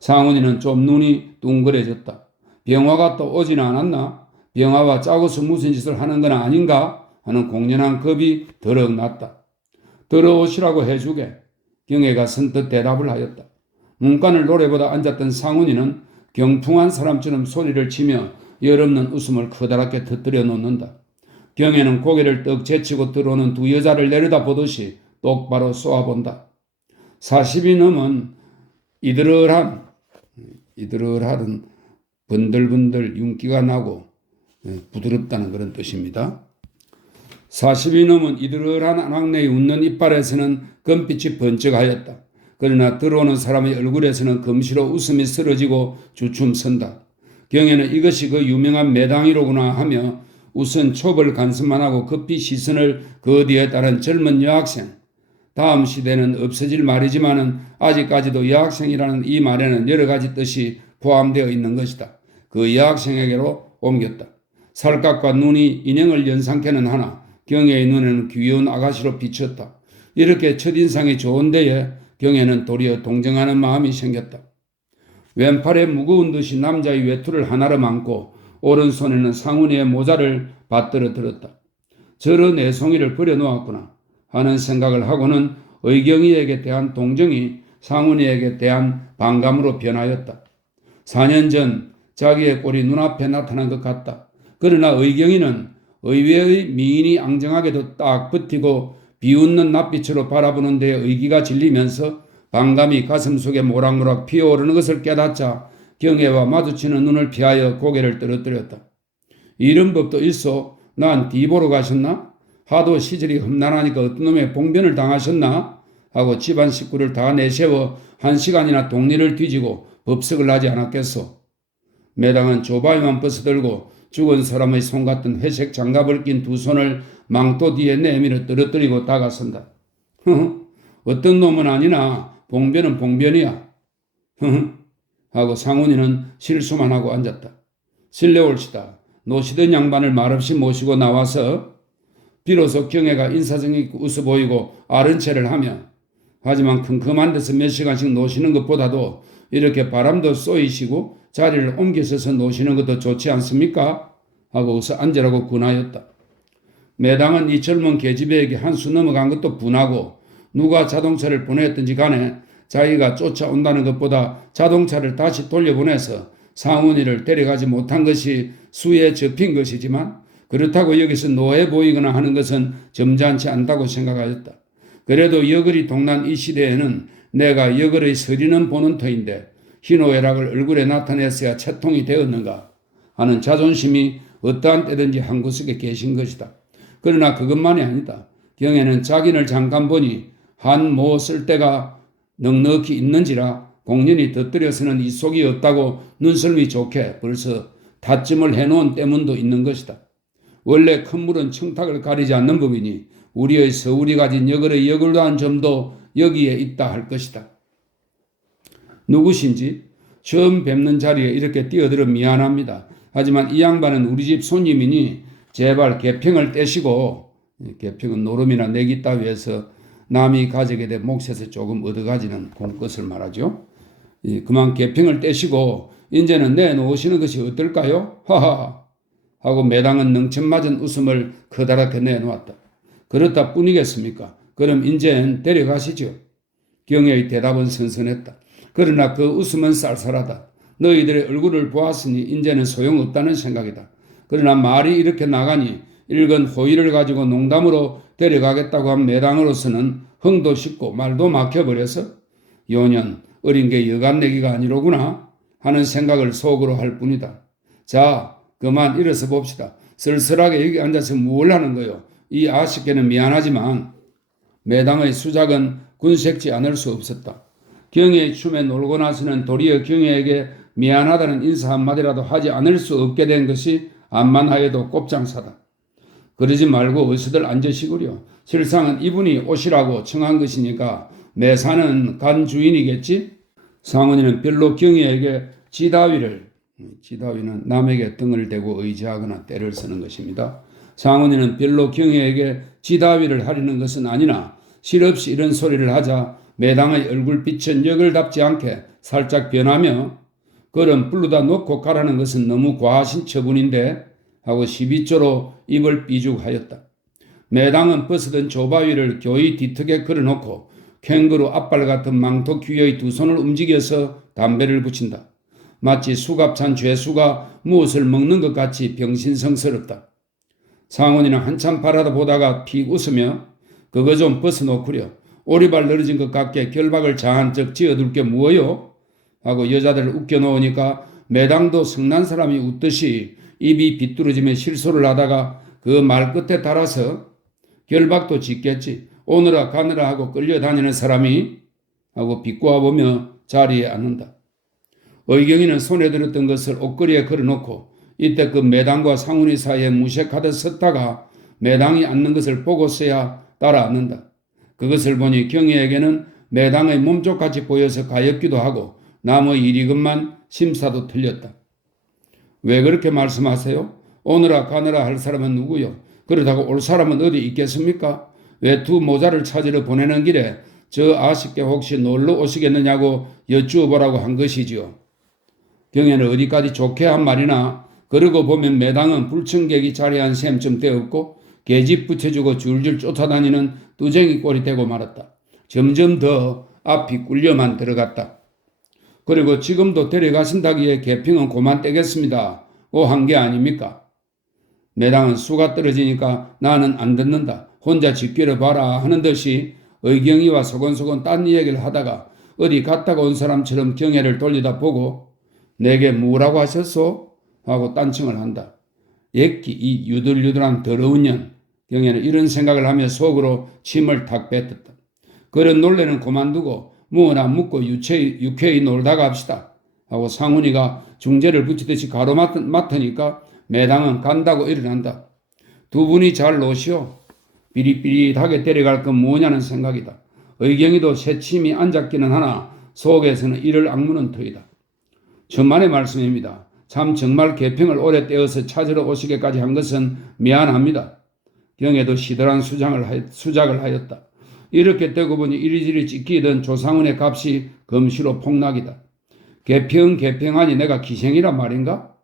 상훈이는 좀 눈이 둥그레졌다. 병화가 또 오지는 않았나? 병화와 짜고서 무슨 짓을 하는 건 아닌가? 하는 공연한 겁이 더럭 났다. 들어오시라고 해주게. 경애가 선뜻 대답을 하였다. 문간을 노래보다 앉았던 상훈이는 경풍한 사람처럼 소리를 치며 열없는 웃음을 커다랗게 터뜨려 놓는다. 경애는 고개를 떡 제치고 들어오는 두 여자를 내려다보듯이 똑바로 쏘아본다. 40이 넘은 이들을한 번들번들 윤기가 나고 부드럽다는 그런 뜻입니다. 40이 넘은 이들을한 안악내의 웃는 이빨에서는 금빛이 번쩍하였다. 그러나 들어오는 사람의 얼굴에서는 금시로 웃음이 쓰러지고 주춤선다. 경애는 이것이 그 유명한 매당이로구나 하며 우선 촉을 간섭만 하고 급히 시선을 그 뒤에 따른 젊은 여학생, 다음 시대는 없어질 말이지만은 아직까지도 여학생이라는 이 말에는 여러 가지 뜻이 포함되어 있는 것이다. 그 여학생에게로 옮겼다. 살갗과 눈이 인형을 연상케는 하나 경애의 눈에는 귀여운 아가씨로 비쳤다. 이렇게 첫인상이 좋은 데에 경애는 도리어 동정하는 마음이 생겼다. 왼팔에 무거운 듯이 남자의 외투를 하나로 안고 오른손에는 상훈이의 모자를 받들어 들었다. 저런 애송이를 버려놓았구나 하는 생각을 하고는 의경이에게 대한 동정이 상훈이에게 대한 반감으로 변하였다. 4년 전 자기의 꼴이 눈앞에 나타난 것 같다. 그러나 의경이는 의외의 미인이 앙증하게도 딱 버티고 비웃는 낯빛으로 바라보는 데에 의기가 질리면서 반감이 가슴속에 모락모락 피어오르는 것을 깨닫자 경애와 마주치는 눈을 피하여 고개를 떨어뜨렸다. 이런 법도 있어? 난 뒤보러 가셨나? 하도 시절이 험난하니까 어떤 놈의 봉변을 당하셨나? 하고 집안 식구를 다 내세워 1시간이나 동리를 뒤지고 법석을 하지 않았겠소. 매당은 조바위만 벗어들고 죽은 사람의 손 같은 회색 장갑을 낀 두 손을 망토 뒤에 내밀어 떨어뜨리고 다가선다. 어떤 놈은 아니나 봉변은 봉변이야. 하고 상훈이는 실수만 하고 앉았다. 실내 올시다. 노시던 양반을 말없이 모시고 나와서 비로소 경애가 인사성이 있고 웃어 보이고 아른 체를 하며 하지만 컴컴한 데서 몇 시간씩 노시는 것보다도 이렇게 바람도 쏘이시고 자리를 옮기셔서 노시는 것도 좋지 않습니까? 하고 웃어 앉으라고 권하였다. 매당은 이 젊은 계집애에게 한 수 넘어간 것도 분하고 누가 자동차를 보냈든지 간에 자기가 쫓아온다는 것보다 자동차를 다시 돌려보내서 상훈이를 데려가지 못한 것이 수에 접힌 것이지만 그렇다고 여기서 노해 보이거나 하는 것은 점잖지 않다고 생각하였다. 그래도 여걸이 동난 이 시대에는 내가 여걸의 서리는 보는 터인데 희노애락을 얼굴에 나타냈어야 채통이 되었는가 하는 자존심이 어떠한 때든지 한 구석에 계신 것이다. 그러나 그것만이 아니다. 경애는 자기를 잠깐 보니 한 모 쓸 때가 넉넉히 있는지라 공연히 덧들여서는 이 속이 없다고 눈썰미 좋게 벌써 다짐을 해놓은 때문도 있는 것이다. 원래 큰 물은 청탁을 가리지 않는 법이니 우리의 서울이 가진 여걸의 여걸도한 점도 여기에 있다 할 것이다. 누구신지 처음 뵙는 자리에 이렇게 뛰어들어 미안합니다. 하지만 이 양반은 우리 집 손님이니 제발 개평을 떼시고, 개평은 노름이나 내기 따위에서 남이 가지게 된 몫에서 조금 얻어가지는 공것을 말하죠. 그만 개평을 떼시고 이제는 내놓으시는 것이 어떨까요? 하하 하고 매당은 능청맞은 웃음을 커다랗게 내놓았다. 그렇다 뿐이겠습니까? 그럼 이젠 데려가시죠. 경애의 대답은 선선했다. 그러나 그 웃음은 쌀쌀하다. 너희들의 얼굴을 보았으니 이제는 소용없다는 생각이다. 그러나 말이 이렇게 나가니 일건 호의를 가지고 농담으로 데려가겠다고 한 매당으로서는 흥도 식고 말도 막혀버려서 요년 어린 게 여간 내기가 아니로구나 하는 생각을 속으로 할 뿐이다. 자, 그만 일어서 봅시다. 쓸쓸하게 여기 앉아서 뭘 하는 거요? 이 아쉽게는 미안하지만 매당의 수작은 군색지 않을 수 없었다. 경애의 춤에 놀고 나서는 도리어 경애에게 미안하다는 인사 한마디라도 하지 않을 수 없게 된 것이 암만하여도 꼽장사다. 그러지 말고 어서들 앉으시구려. 실상은 이분이 오시라고 청한 것이니까 매사는 간 주인이겠지? 상은이는 별로 경애에게 지다위는 남에게 등을 대고 의지하거나 때를 쓰는 것입니다. 상은이는 별로 경애에게 지다위를 하려는 것은 아니나 실없이 이런 소리를 하자 매당의 얼굴빛은 역을답지 않게 살짝 변하며 그럼 불러다 놓고 가라는 것은 너무 과하신 처분인데 하고 12조로 입을 삐죽하였다. 매당은 벗어든 조바위를 교의 뒤턱에 걸어놓고 캥거루 앞발 같은 망토 귀의 두 손을 움직여서 담배를 붙인다. 마치 수갑찬 죄수가 무엇을 먹는 것 같이 병신성스럽다. 상훈이는 한참 바라다 보다가 픽 웃으며 그거 좀 벗어놓구려. 오리발 늘어진 것 같게 결박을 잔뜩 지어둘 게 뭐요? 하고 여자들을 웃겨놓으니까 매당도 성난 사람이 웃듯이 입이 비뚤어지며 실소를 하다가 그 말 끝에 달아서 결박도 짓겠지. 오느라 가느라 하고 끌려다니는 사람이 하고 비꼬아보며 자리에 앉는다. 의경이는 손에 들었던 것을 옷걸이에 걸어놓고 이때 그 매당과 상훈이 사이에 무색하듯 섰다가 매당이 앉는 것을 보고서야 따라 앉는다. 그것을 보니 경혜에게는 매당의 몸쪽같이 보여서 가엾기도 하고 남의 일이건만 심사도 틀렸다. 왜 그렇게 말씀하세요? 오느라 가느라 할 사람은 누구요? 그렇다고 올 사람은 어디 있겠습니까? 왜 두 모자를 찾으러 보내는 길에 저 아쉽게 혹시 놀러 오시겠느냐고 여쭈어보라고 한 것이지요. 경혜는 어디까지 좋게 한 말이나 그러고 보면 매당은 불청객이 자리한 셈좀 되었고 계집 붙여주고 줄줄 쫓아다니는 뚜쟁이 꼴이 되고 말았다. 점점 더 앞이 꿀려만 들어갔다. 그리고 지금도 데려가신다기에 개평은 고만 떼겠습니다. 한 게 아닙니까? 매당은 수가 떨어지니까 나는 안 듣는다. 혼자 집귀를 봐라 하는 듯이 의경이와 소곤소곤 딴 이야기를 하다가 어디 갔다가 온 사람처럼 경혜를 돌리다 보고 내게 뭐라고 하셨소? 하고 딴청을 한다. 옛기 이 유들유들한 더러운 년. 경혜는 이런 생각을 하며 속으로 침을 탁 뱉었다. 그런 놀래는 그만두고 무어나 묻고 유쾌히 놀다가 합시다. 하고 상훈이가 중재를 붙이듯이 가로막으니까 매당은 간다고 일어난다. 두 분이 잘 노시오. 비릿비릿하게 데려갈 건 뭐냐는 생각이다. 의경이도 새침이 앉았기는 하나 속에서는 이를 악무는 터이다. 천만의 말씀입니다. 참 정말 개평을 오래 떼어서 찾으러 오시게까지 한 것은 미안합니다. 경혜도 시들한 수작을 하였다. 이렇게 되고 보니 이리저리 찢기던 조상훈의 값이 금시로 폭락이다. 개평하니 내가 기생이란 말인가?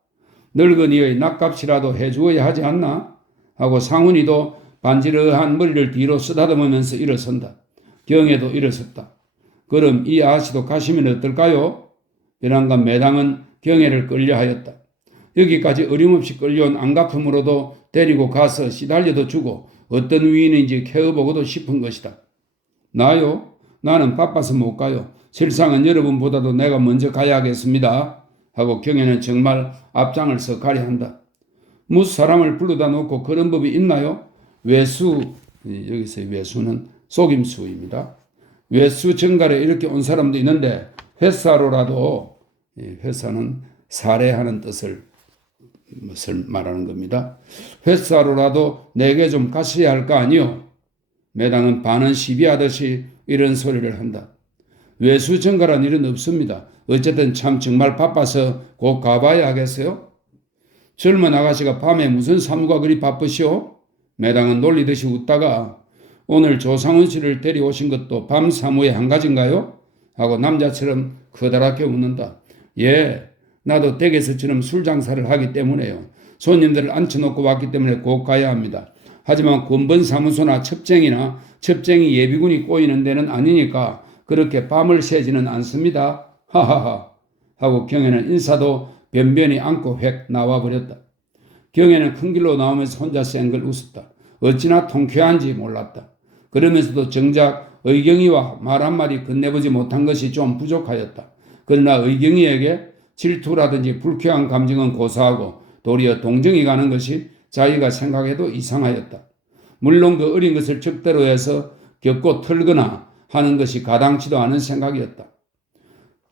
늙은이의 낙값이라도 해주어야 하지 않나? 하고 상훈이도 반지르한 머리를 뒤로 쓰다듬으면서 일어선다. 경혜도 일어섰다. 그럼 이 아씨도 가시면 어떨까요? 연안간 매당은 경혜를 끌려하였다. 여기까지 어림없이 끌려온 안갚음으로도 데리고 가서 시달려도 주고 어떤 위인인지 캐어보고도 싶은 것이다. 나요? 나는 바빠서 못 가요. 실상은 여러분보다도 내가 먼저 가야 하겠습니다. 하고 경혜는 정말 앞장을 서가려 한다. 무슨 사람을 불러다 놓고 그런 법이 있나요? 외수, 여기서 외수는 속임수입니다. 외수 정갈에 이렇게 온 사람도 있는데 회사로라도, 회사는 살해하는 뜻을 말하는 겁니다. 회사로라도 내게 좀 가셔야 할 거 아니요? 매당은 반은 시비하듯이 이런 소리를 한다. 외수 정갈한 일은 없습니다. 어쨌든 참 정말 바빠서 곧 가봐야 하겠어요? 젊은 아가씨가 밤에 무슨 사무가 그리 바쁘시오? 매당은 놀리듯이 웃다가 오늘 조상훈 씨를 데려오신 것도 밤 사무의 한 가지인가요? 하고 남자처럼 커다랗게 웃는다. 예, 나도 댁에서처럼 술 장사를 하기 때문에요. 손님들을 앉혀놓고 왔기 때문에 곧 가야 합니다. 하지만 권번 사무소나 첩쟁이 예비군이 꼬이는 데는 아니니까 그렇게 밤을 새지는 않습니다. 하하하 하고 경혜는 인사도 변변히 안고 획 나와버렸다. 경혜는 큰 길로 나오면서 혼자 쌩글 웃었다. 어찌나 통쾌한지 몰랐다. 그러면서도 정작 의경이와 말 한마디 건네보지 못한 것이 좀 부족하였다. 그러나 의경이에게 질투라든지 불쾌한 감정은 고사하고 도리어 동정이 가는 것이 자기가 생각해도 이상하였다. 물론 그 어린 것을 적대로 해서 겪고 털거나 하는 것이 가당치도 않은 생각이었다.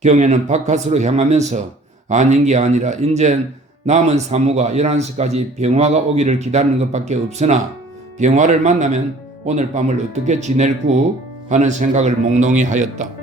경혜는 바깥으로 향하면서 아닌 게 아니라 이제 남은 사무가 11시까지 병화가 오기를 기다리는 것밖에 없으나 병화를 만나면 오늘 밤을 어떻게 지낼구 하는 생각을 몽롱히 하였다.